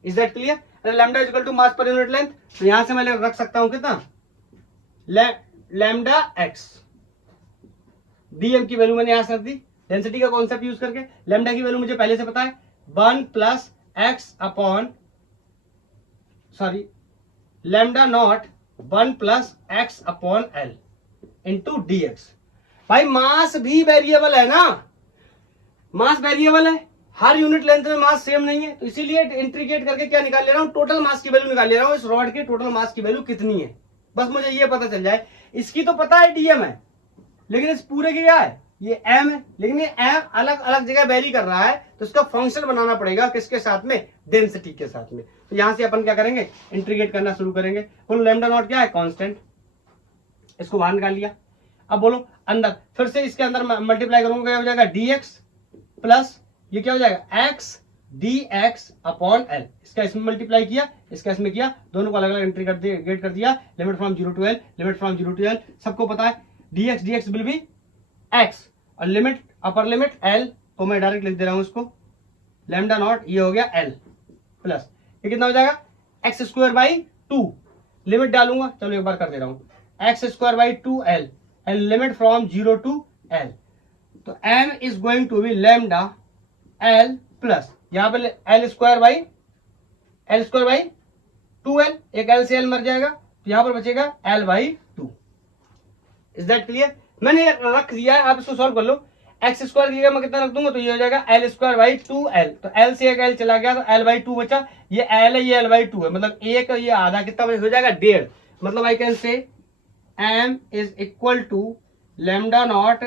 is that clear? Lambda is equal to mass पर यूनिट लेंथ, तो यहां से मैं रख सकता हूं कितना, लैम्डा एक्स। डीएम की वैल्यू मैंने यहां से रख दी, डेंसिटी का कॉन्सेप्ट यूज करके। लैम्डा की वैल्यू मुझे पहले से पता है, 1 plus x upon, sorry, lambda naught 1 plus x upon L into D x. भाई मास भी वेरिएबल है ना, मास वेरिएबल है, हर यूनिट लेंथ में मास सेम नहीं है, तो इसीलिए इंटीग्रेट करके क्या निकाल ले रहा हूं, टोटल मास की वैल्यू निकाल ले रहा हूं। इस रॉड के टोटल मास की वैल्यू कितनी है, बस मुझे ये पता चल जाए। इसकी तो पता है डीएम है, लेकिन इस पूरे की क्या है, ये एम है, लेकिन ये एम अलग अलग जगह वेरी कर रहा है, तो इसका फंक्शन बनाना पड़ेगा किसके साथ में, डेंसिटी के साथ में। तो यहां से अपन क्या करेंगे, इंटीग्रेट करना शुरू करेंगे। बोलो लैम्डा नॉट क्या है, कांस्टेंट, इसको बाहर निकाल लिया। अब बोलो अंदर, फिर से इसके अंदर मल्टीप्लाई करूंगा, क्या हो जाएगा, dx प्लस ये क्या हो जाएगा, x dx अपॉन एल। इसका इसमें मल्टीप्लाई किया, इसका इसमें किया, दोनों को अलग अलग इंटीग्रेट कर दिया। Limit from 0 to l, limit from 0 to l, सबको पता है dx dx will be x, और लिमिट अपर लिमिट l, तो मैं डायरेक्ट लिख दे रहा हूं इसको, लैम्डा नॉट ये हो गया l प्लस ये कितना हो जाएगा, एक्स स्क्वायर बाई 2, लिमिट डालूंगा, चलो एक बार कर दे रहा हूं, x square by 2l and limit from 0 to l। तो m is going to be lambda l plus यहां पे l स्क्वायर बाई 2l, एक l से l मर जाएगा, तो यहां पर बचेगा l by 2। Is that clear? मैंने रख दिया है, आप इसको सॉल्व कर लो। एक्स स्क्वायर की जगह मैं कितना रख दूंगा, तो ये हो जाएगा l स्क्वायर बाई 2l, तो l से एक l चला गया, तो l बाई 2 बचा। ये l है, ये l बाई 2 है, मतलब एक ये आधा कितना हो जाएगा, 1.5। मतलब I can say m is equal to lambda naught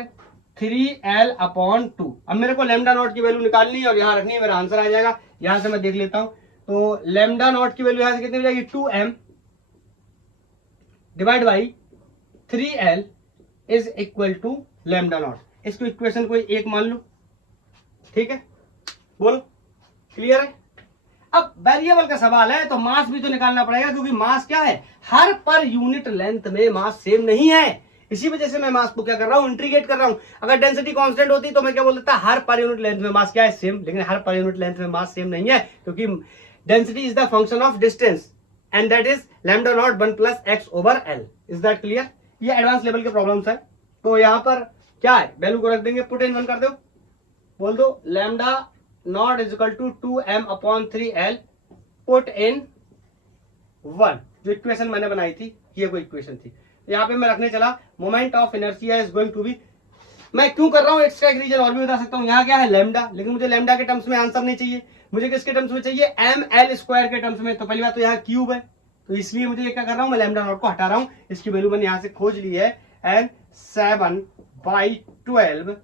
3l upon 2। अब मेरे को लैम्डा नॉट की वैल्यू निकालनी है और यहाँ रखनी है, मेरा आंसर आ जाएगा। यहां से मैं देख लेता हूं, तो लैम्डा नॉट की वैल्यू यहां से कितनी हो जाएगी, 2m divide by 3l is equal to lambda naught. इसको इक्वेशन कोई एक मान लो, ठीक है, बोलो क्लियर है? अब वेरिएबल का सवाल है, तो मास भी तो निकालना पड़ेगा, क्योंकि मास क्या है, हर पर यूनिट लेंथ में मास सेम नहीं है। इसी वजह से मैं मास को क्या कर रहा हूं, इंटीग्रेट कर रहा हूं। अगर डेंसिटी कांस्टेंट होती तो मैं क्या बोल देता, हर पर यूनिट लेंथ में मास क्या है, सेम। लेकिन हर पर यूनिट लेंथ में मास सेम नहीं है, क्योंकि density is the function of distance and that is lambda naught 1 plus x over L. Is that clear? ये एडवांस लेवल के प्रॉब्लम्स है। तो यहां पर क्या है, वैल्यू को रख देंगे, पुट इन 1 कर दो, बोल दो lambda naught is equal to 2m upon 3l, put in 1। जो इक्वेशन मैंने बनाई थी, ये कोई इक्वेशन थी। यहाँ पे मैं रखने चला, moment of inertia is going to be, मैं क्यों कर रहा हूँ, एक्स्ट्रा एक रीजन और भी बता सकता हूँ। यहाँ क्या है, लैम्डा, लेकिन मुझे लैम्डा के टर्म्स में आंसर नहीं चाहिए, मुझे किसके टर्म्स में चाहिए, एम एल स्क्वायर के टर्म्स में। तो पहली बात तो यहाँ क्यूब है, तो इसलिए मुझे ये क्या कर रहा हूँ, मैं लैम्डा नॉट को हटा रहा हूँ। इसकी वैल्यू मैंने यहाँ से खोज ली है, एंड 7/12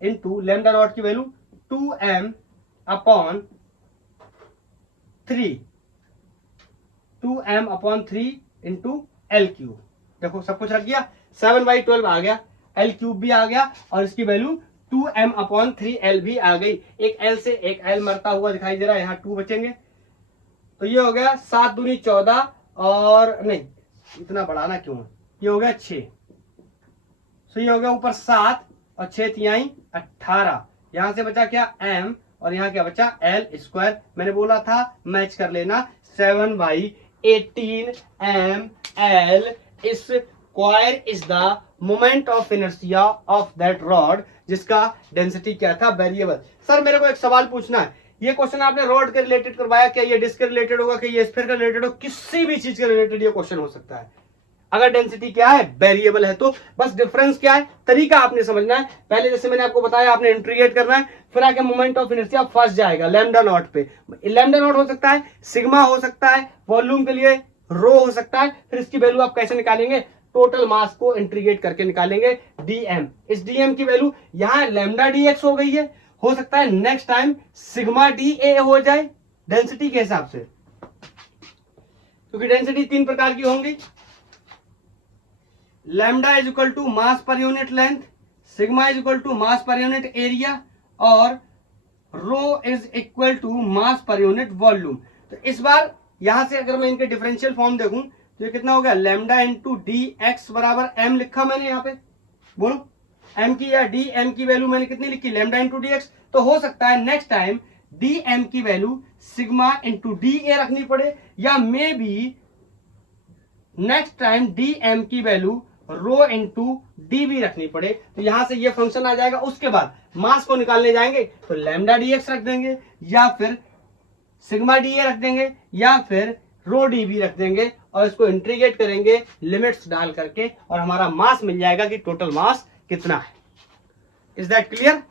इंटू लैम्डा नॉट की value 2m upon 3, 2m upon 3 into L cube. देखो सब कुछ रख गया, 7/12 आ गया, एल क्यूब भी आ गया, और इसकी वैल्यू 2m अपॉन 3l भी आ गई। एक l से एक l मरता हुआ दिखाई दे रहा है, यहाँ 2 बचेंगे, तो ये हो गया 7 दूनी 14, और नहीं इतना बढ़ाना क्यों है, ये हो गया 6, तो ये हो गया ऊपर 7 और 6 तिहाई 18। यहां से बचा क्या, m, और यहाँ क्या बचा, l स्क्वायर। मैंने बोला था मैच कर लेना, 7/12 18 ml square is the moment of inertia of that rod, जिसका डेंसिटी क्या था, वेरिएबल। सर मेरे को एक सवाल पूछना है, ये क्वेश्चन आपने रॉड के रिलेटेड करवाया, क्या ये डिस्क के रिलेटेड होगा, क्या ये स्फीयर के रिलेटेड हो, किसी भी चीज के रिलेटेड ये क्वेश्चन हो सकता है। अगर डेंसिटी क्या है, वेरिएबल है, तो बस डिफरेंस क्या है, तरीका आपने समझना है। पहले जैसे मैंने आपको बताया, आपने इंटीग्रेट करना है, फिर आके मोमेंट ऑफ इनर्शिया फंस जाएगा लैम्डा नॉट पे। लैम्डा नॉट हो सकता है, सिग्मा हो सकता है, वॉल्यूम के लिए रो हो सकता है। फिर इसकी वैल्यू आप कैसे निकालेंगे, टोटल मास को इंटीग्रेट करके निकालेंगे, डीएम। इस डीएम की वैल्यू यहां लैम्डा डीएक्स हो गई है, हो सकता है next time sigma D A हो जाए डेंसिटी के हिसाब से, क्योंकि डेंसिटी 3 प्रकार की होंगी। Lambda is equal to mass पर unit length, sigma is equal to mass पर यूनिट एरिया, और rho is equal to mass पर यूनिट वॉल्यूम। तो इस बार यहां से अगर मैं इनके डिफरेंशियल फॉर्म देखूं तो ये कितना हो गया, लैम्डा इंटू डी एक्स बराबर एम लिखा मैंने यहाँ पे, बोलो एम की या डी एम की वैल्यू मैंने कितनी लिखी, लैम्डा इंटू डी एक्स। तो हो सकता है नेक्स्ट टाइम डी एम की value sigma into D A रखनी पड़े, या may be next time D M की value rho into D B रखनी पड़े। तो यहां से ये फंक्शन आ जाएगा। उसके बाद मास को निकालने जाएंगे तो लैम्डा डी एक्स रख देंगे, या फिर सिग्मा डी ए रख देंगे, या फिर रो डी बी रख देंगे, और इसको इंटीग्रेट करेंगे लिमिट्स डाल करके, और हमारा मास मिल जाएगा कि टोटल मास कितना है। Is that clear?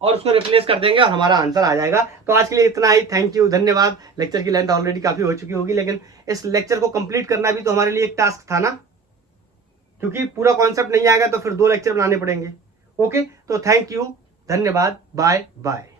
और उसको रिप्लेस कर देंगे और हमारा आंसर आ जाएगा। तो आज के लिए इतना ही, थैंक यू, धन्यवाद। लेक्चर की लेंथ ऑलरेडी काफी हो चुकी होगी, लेकिन इस लेक्चर को कंप्लीट करना भी तो हमारे लिए एक टास्क था ना, क्योंकि पूरा कॉन्सेप्ट नहीं आएगा तो फिर 2 लेक्चर बनाने पड़ेंगे। ओके, तो थैंक यू, धन्यवाद, बाय बाय।